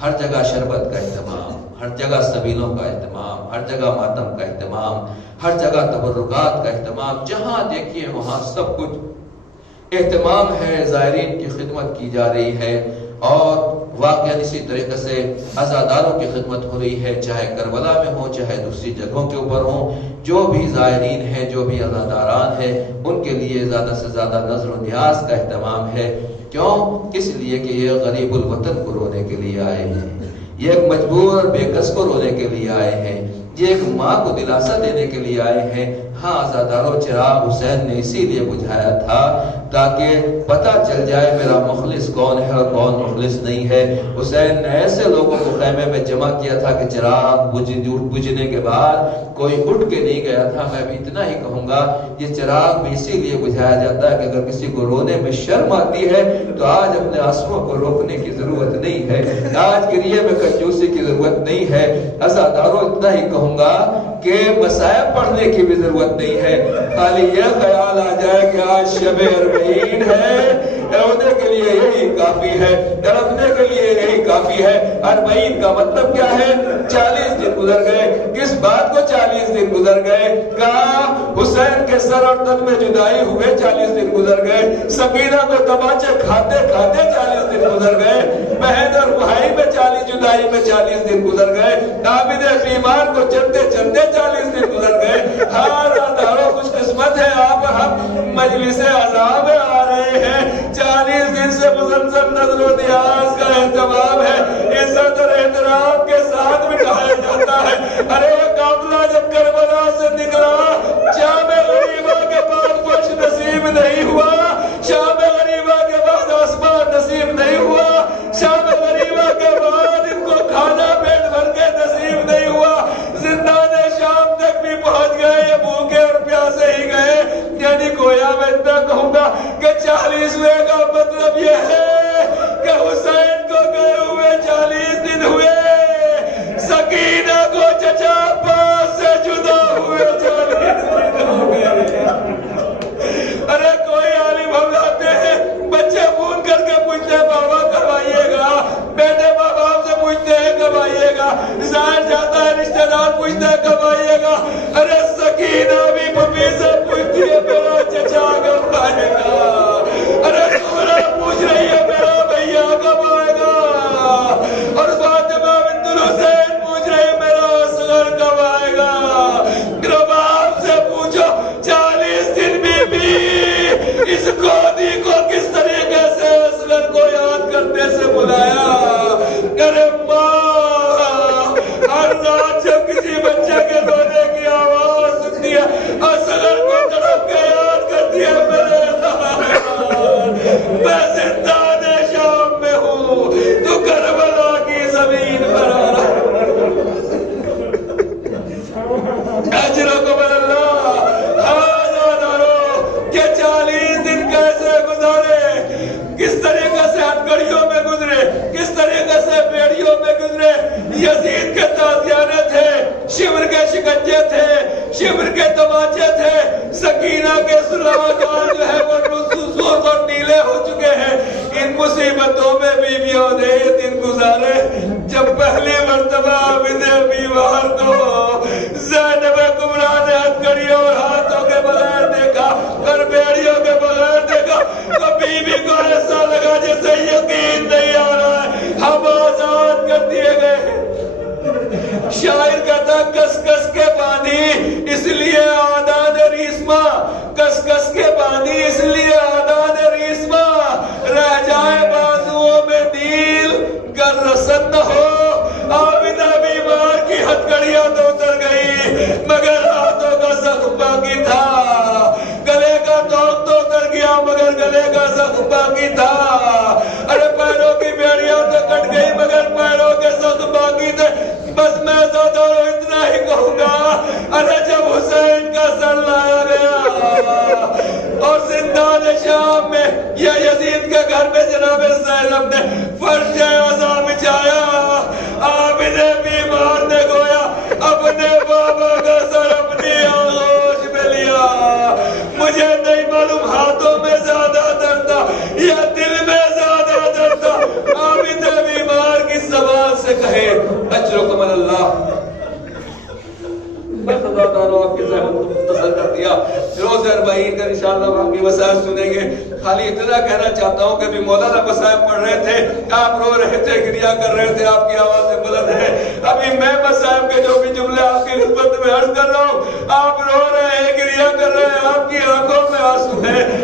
ہر جگہ شربت کا اہتمام، ہر جگہ سبیلوں کا اہتمام، ہر جگہ ماتم کا اہتمام، ہر جگہ تبرکات کا اہتمام، جہاں دیکھیے وہاں سب کچھ اہتمام ہے. زائرین کی خدمت کی جا رہی ہے اور واقعا اسی طریقے سے عزاداروں کی خدمت ہو رہی ہے، چاہے کربلا میں ہو چاہے دوسری جگہوں کے اوپر ہوں. جو بھی زائرین ہیں، جو بھی عزاداران ہیں، ان کے لیے زیادہ سے زیادہ نظر و نیاز کا اہتمام ہے. کیوں؟ اس لیے کہ یہ غریب الوطن کو رونے کے لیے آئے ہیں، یہ ایک مجبور اور بے کس کو رونے کے لیے آئے ہیں، یہ ایک ماں کو دلاسا دینے کے لیے آئے ہیں. ہاں عزاداروں چراغ حسین نے اسی لیے بجھایا تھا تاکہ پتہ چل جائے میرا مخلص کون ہے اور کون مخلص نہیں ہے. حسین نے ایسے لوگوں کو خیمے میں جمع کیا تھا کہ چراغ بجھنے کے بعد کوئی اٹھ کے نہیں گیا تھا. میں بھی اتنا ہی کہوں گا یہ چراغ بھی اسی لیے بجھایا جاتا ہے کہ اگر کسی کو رونے میں شرم آتی ہے تو آج اپنے آنسوؤں کو روکنے کی ضرورت نہیں ہے، آج گریے میں کنجوسی کی ضرورت نہیں ہے. عزاداروں اتنا ہی کہوں گا کہ مسائب پڑھنے کی بھی ضرورت نہیں ہے. خالی یہ خیال آ جائے کہ آج شب اربعین ہے، رونے کے لیے یہی کافی ہے، تڑپنے کے لیے یہی کافی ہے. اربعین کا مطلب کیا ہے؟ 40 دن گزر گئے. کس بات کو 40 دن گزر گئے؟ کہا حسین کے سر اور تن میں جدائی ہوئے 40 دن گزر گئے. سکینہ کو تماچے کھاتے کھاتے 40 دن گزر گئے. بہن اور بھائی میں 40 جدائی میں 40 دن گزر گئے. عابد بیمار کو چلتے چلتے 40 دن گزر گئے. ہر دارو خوش قسمت ہے آپ ہم مجلس عذاب میں آ رہے ہیں. 40 دن سے مسلسل نظر و نیاز کا اہتمام ہے، عزت اور احترام کے ساتھ بٹھایا جاتا ہے. ارے وہ قافلہ جب کربلا سے نکلا، شام غریبہ کے بعد کچھ نصیب نہیں ہوا، شام غریبہ کے بعد آسمان نصیب نہیں ہوا، شام غریبہ کے بعد ان کو کھانا پیٹ بھر کے نصیب نہیں ہوا. زندان شام تک بھی پہنچ گئے، بھوکے اور پیاسے ہی گئے. یعنی گویا میں اتنا کہوں گا کہ 40ویں کا مطلب یہ ہے کہ حسین کو گئے ہوئے 40 دن ہوئے، سکینہ کو چچا پاس سے جدا ہوئے 40 دن ہو گئے. ارے کوئی عالم ہم آتے ہیں، بچے فون کر کے پوچھتے ہیں بابا کب آئیے گا، بیٹے ماں باپ سے پوچھتے ہیں کب آئیے گا، ظاہر جاتا ہے رشتہ دار پوچھتے ہیں کب آئیے گا. ارے سکینہ بھی پپی سے پوچھتی ہے میرا چچا کب آئے گا. ارے سورہ پوچھ رہی ہے میرا بھیا کب آئے گا. اور فاطمہ بنت الحسین پوچھ رہی ہے میرا اصغر کب آئے گا. رباب سے پوچھو 40 دن بھی اس گودی کو کس طریقے سے اصغر کو یاد کرنے سے بلایا. ارے ماں ہر رات جب کسی بچے کے رونے کی آواز سنتی ہے اصغر کو تڑپ کے یاد کرتی ہے میرے میں زندان شام میں ہوں، تو کربلا کی زمین پر آ رہا اجرکم اللہ. کہ 40 دن کیسے گزارے، کس طریقے سے ہتھکڑیوں میں گزرے، کس طریقے سے بیڑیوں میں گزرے. یزید کے تازیانے تھے، شمر کے شکنجے تھے، شمر کے تماچے تھے. سکینہ کے سلاوکار جو ہے وہ سرخ اور نیلے ہو چکے ہیں. ان مصیبتوں میں بیویوں نے یہ دن گزارے جب پہلی مرتبہ عابد بیمار کو زینب کبریٰ نے ہتھکڑیوں اور ہاتھوں کے بغیر دیکھا اور بیڑیوں کے بغیر دیکھا تو بیوی کو ایسا لگا جیسے یقین نہیں آ رہا کہتا کس کس کے باندھی اس لیے آدان ریسما، کس کس کے باندھی اس لیے آدان ریسما، رہ جائے بازوؤں میں نیل گر رسن نہ ہو۔ عابدہ بیمار کی ہتھکڑیاں تو اتر گئی مگر ہاتھوں کا زخم باقی تھا، گلے کا توق تو اتر گیا مگر گلے کا زخم باقی تھا، ارے پیروں کی بیڑیاں تو کٹ گئی مگر پیروں کے زخم باقی تھے۔ بس میں زیادہ اتنا ہی کہوں گا، ارے جب حسین کا سر لایا گیا اور زندان شام میں یا یزید کے گھر میں جناب زینب نے فرش عزا بچھایا، عابد بیمار نے گویا اپنے بابا کا سر اپنی آغوش میں لیا۔ مجھے نہیں معلوم ہاتھوں میں زیادہ درد تھا یا دل میں زیادہ درد تھا، عابد بیمار کی زبان سے کہے اجرکم اللہ۔ بس اللہ تعالیٰ آپ کی زحمت کو مختصر کر دیا، روز اربعین کا انشاءاللہ باقی مسائل سنیں گے۔ خالی اتنا کہنا چاہتا ہوں کہ بھی مولانا مسائل پڑھ رہے تھے، آپ رو رہے تھے، گریہ کر رہے تھے، آپ کی آوازیں بلند ہیں۔ ابھی میں مسائل کے جو بھی جملے آپ کی خدمت میں عرض کر رہا ہوں، آپ رو رہے ہیں، گریہ کر رہے ہیں، آپ کی آنکھوں میں آنسو ہیں۔